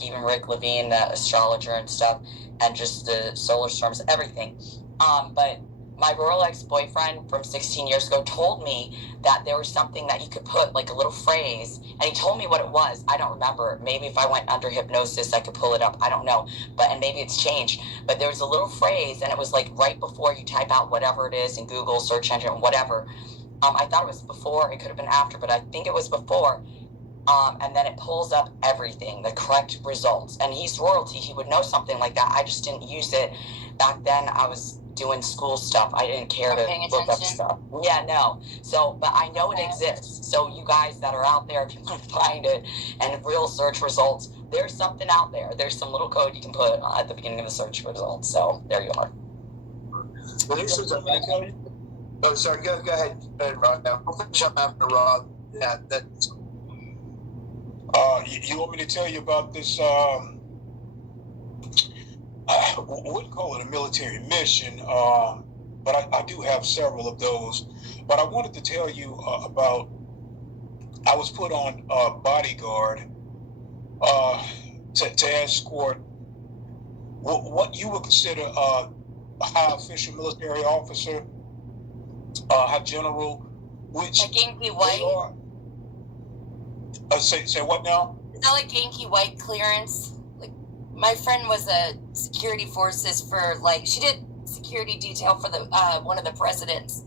even Rick Levine, the astrologer and stuff, and just the solar storms, everything. But my royal ex-boyfriend from 16 years ago told me that there was something that you could put, a little phrase, and he told me what it was. I don't remember. Maybe if I went under hypnosis, I could pull it up. I don't know. And maybe it's changed. But there was a little phrase, and it was right before you type out whatever it is in Google, search engine, whatever. I thought it was before. It could have been after, but I think it was before. And then it pulls up everything, the correct results. And he's royalty. He would know something like that. I just didn't use it. Back then, I was doing school stuff. I didn't care to look up stuff. Yeah, no. So, but I know it exists. So you guys that are out there, if you want to find it and real search results, there's something out there. There's some little code you can put at the beginning of the search results. So there you are. Well, this is oh, sorry. Go ahead, Rod. Now, we'll finish up after Rod. Yeah, that's. You want me to tell you about this? I wouldn't call it a military mission, but I do have several of those. But I wanted to tell you about, I was put on bodyguard to escort what you would consider a high official military officer, high general, which Yankee White. Say what now? Is that Yankee White clearance? My friend was a security forces for she did security detail for the one of the presidents,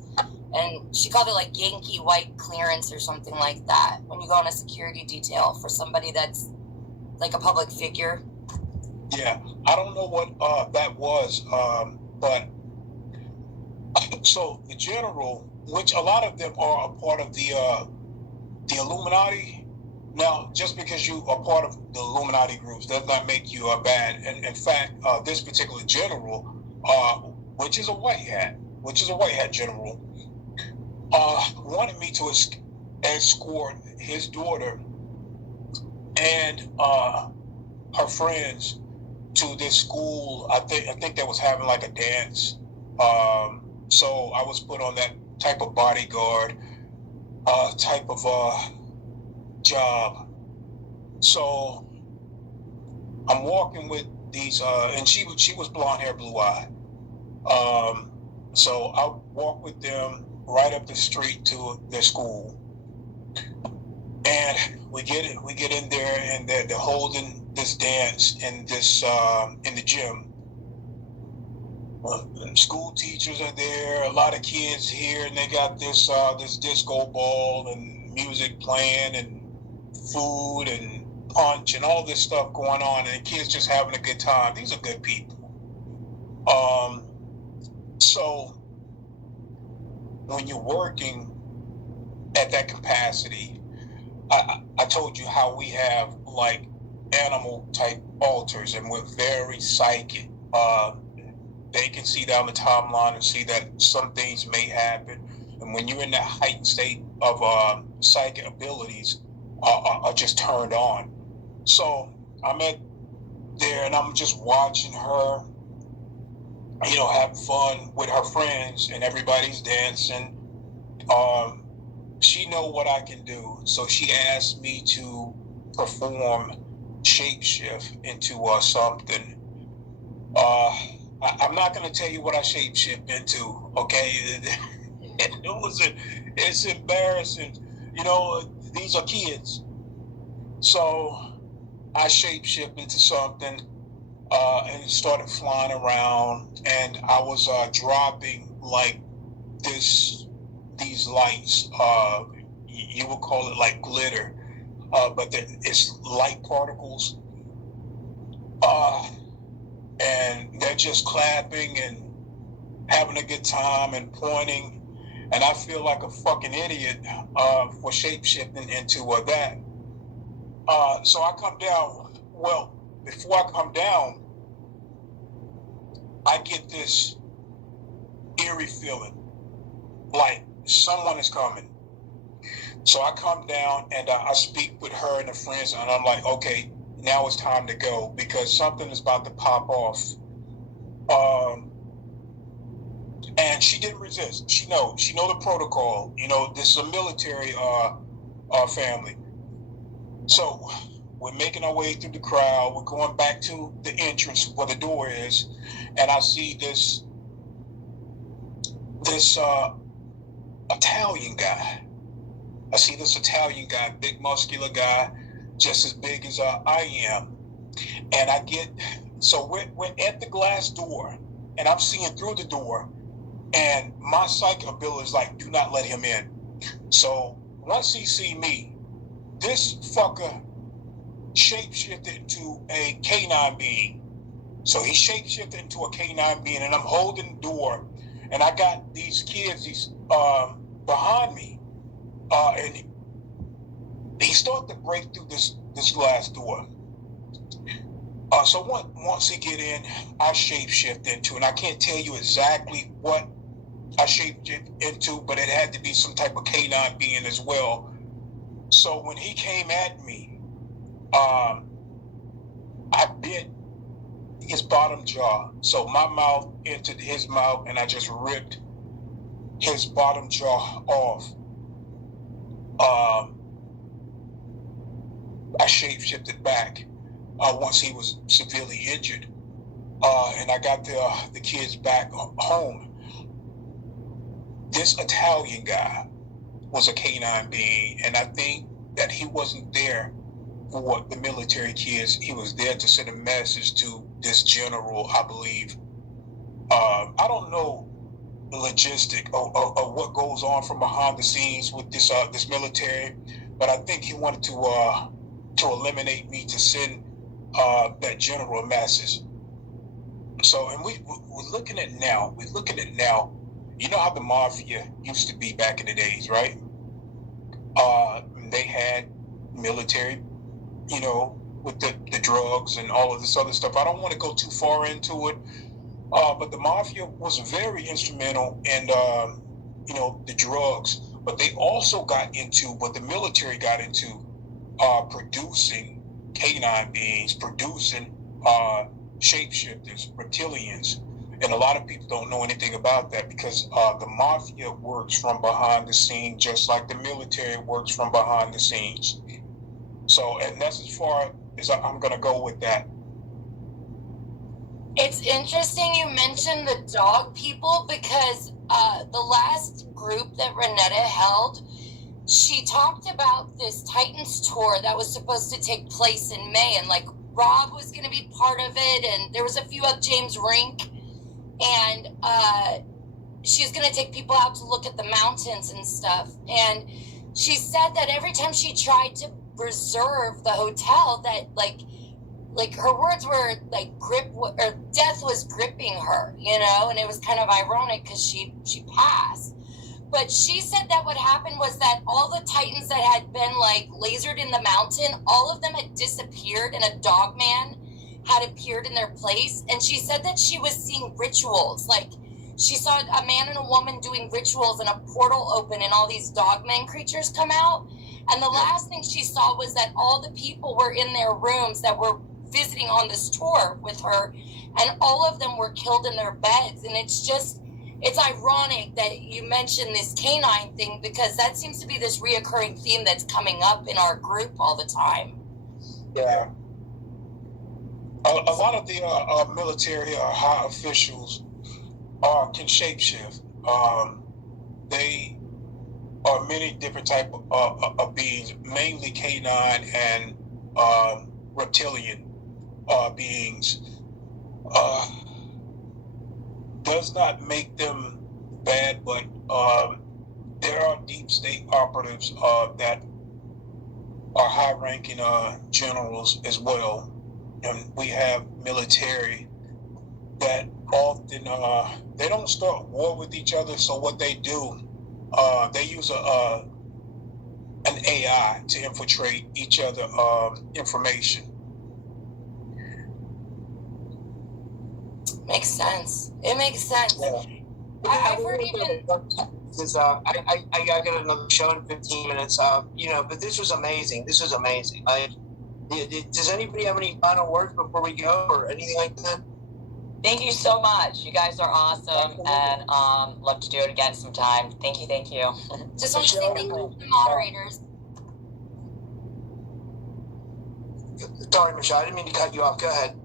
and she called it Yankee White clearance or something like that. When you go on a security detail for somebody that's a public figure. Yeah, I don't know what that was, but so the general, which a lot of them are a part of the Illuminati. Now, just because you are part of the Illuminati groups does not make you bad. And in fact, this particular general, which is a white hat general, wanted me to escort his daughter and her friends to this school. I think that was having a dance. So I was put on that type of bodyguard, type of job. So I'm walking with these, and she was blonde hair, blue eye. So I walk with them right up the street to their school, and we get in there, and they're holding this dance in this in the gym. School teachers are there, a lot of kids here, and they got this disco ball and music playing and food and punch and all this stuff going on, and the kids just having a good time. These are good people. So when you're working at that capacity, I told you how we have animal type alters, and we're very psychic. They can see down the timeline and see that some things may happen, and when you're in that heightened state of psychic abilities, are just turned on. So I'm there, and I'm just watching her, having fun with her friends, and everybody's dancing. She know what I can do, so she asked me to perform shapeshift into something. I'm not going to tell you what I shapeshift into, okay? It's embarrassing. You know, these are kids. So I shapeshift into something and it started flying around, and I was dropping like these lights. You would call it like glitter, but it's light particles. And they're just clapping and having a good time and pointing. And I feel like a fucking idiot for shapeshifting into that. So I come down. Well, before I come down, I get this eerie feeling like someone is coming. So I come down and I speak with her and the friends, and I'm like, okay, now it's time to go because something is about to pop off. And she didn't resist. She know the protocol. You know, this is a military family. So we're making our way through the crowd. We're going back to the entrance where the door is, and I see this Italian guy. I see this Italian guy, big muscular guy, just as big as I am. And so we're at the glass door, and I'm seeing through the door, and my psychic ability is like, do not let him in. So once he see me, this fucker shapeshifted into a canine being. So he shapeshifted into a canine being, and I'm holding the door, and I got these kids behind me, and he started to break through this glass door. So once he get in, I shapeshift into, and I can't tell you exactly what I shapeshift into, but it had to be some type of canine being as well. So when he came at me, I bit his bottom jaw. So my mouth entered his mouth, and I just ripped his bottom jaw off. I shapeshifted back once he was severely injured, and I got the kids back home. This Italian guy was a canine being, and I think that he wasn't there for the military kids. He was there to send a message to this general, I believe. I don't know the logistic of what goes on from behind the scenes with this military, but I think he wanted to eliminate me to send that general a message. So, and we're looking at now. You know how the mafia used to be back in the days, right? They had military, you know, with the drugs and all of this other stuff. I don't want to go too far into it, but the mafia was very instrumental in, you know, the drugs. But they also got into what the military got into, producing canine beings, producing shapeshifters, reptilians. And a lot of people don't know anything about that because the mafia works from behind the scenes, just like the military works from behind the scenes. So, and that's as far as I'm going to go with that. It's interesting you mentioned the dog people because the last group that Renetta held, she talked about this Titans tour that was supposed to take place in May, and like Rob was going to be part of it, and there was a few of James Rink. And she's going to take people out to look at the mountains and stuff. And she said that every time she tried to reserve the hotel, that like her words were like death was gripping her, you know. And it was kind of ironic because she passed. But she said that what happened was that all the Titans that had been like lasered in the mountain, all of them had disappeared, and a dog man had appeared in their place. And she said that she was seeing rituals, like she saw a man and a woman doing rituals and a portal open and all these dogman creatures come out. And the last thing she saw was that all the people were in their rooms that were visiting on this tour with her, and all of them were killed in their beds. And it's ironic that you mentioned this canine thing because that seems to be this reoccurring theme that's coming up in our group all the time. Yeah. A lot of the military high officials can shapeshift. They are many different type of beings, mainly canine and reptilian beings. Does not make them bad, but there are deep state operatives that are high-ranking generals as well, and we have military that often they don't start war with each other. So what they do, they use an AI to infiltrate each other information. Makes sense. It makes sense. Yeah. I've heard even. I got another show in 15 minutes. But this was amazing. This was amazing. Does anybody have any final words before we go, or anything like that? Thank you so much. You guys are awesome, and love to do it again sometime. Thank you. Just want to say thank you to the moderators. Sorry, Michelle, I didn't mean to cut you off. Go ahead.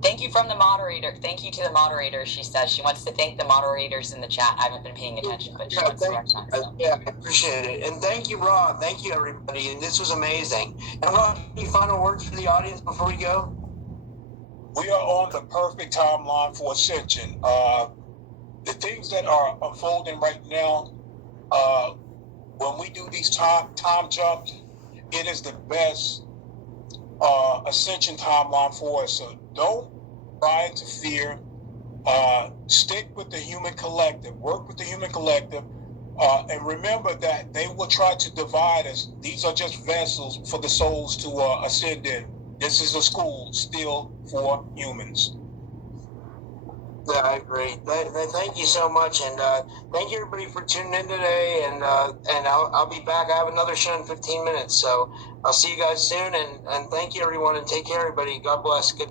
Thank you from the moderator. Thank you to the moderator. She says she wants to thank the moderators in the chat. I haven't been paying attention, but she wants to recognize them. Yeah, I appreciate it. And thank you, Rob. Thank you, everybody. And this was amazing. And Rob, any final words for the audience before we go? We are on the perfect timeline for ascension. The things that are unfolding right now, when we do these time jumps, it is the best ascension timeline for us. So don't try to fear. Stick with the human collective. Work with the human collective. And remember that they will try to divide us. These are just vessels for the souls to ascend in. This is a school still for humans. Yeah, I agree. Thank you so much, and thank you everybody for tuning in today. And I'll be back. I have another show in 15 minutes, so I'll see you guys soon. And thank you everyone, and take care, everybody. God bless. Good.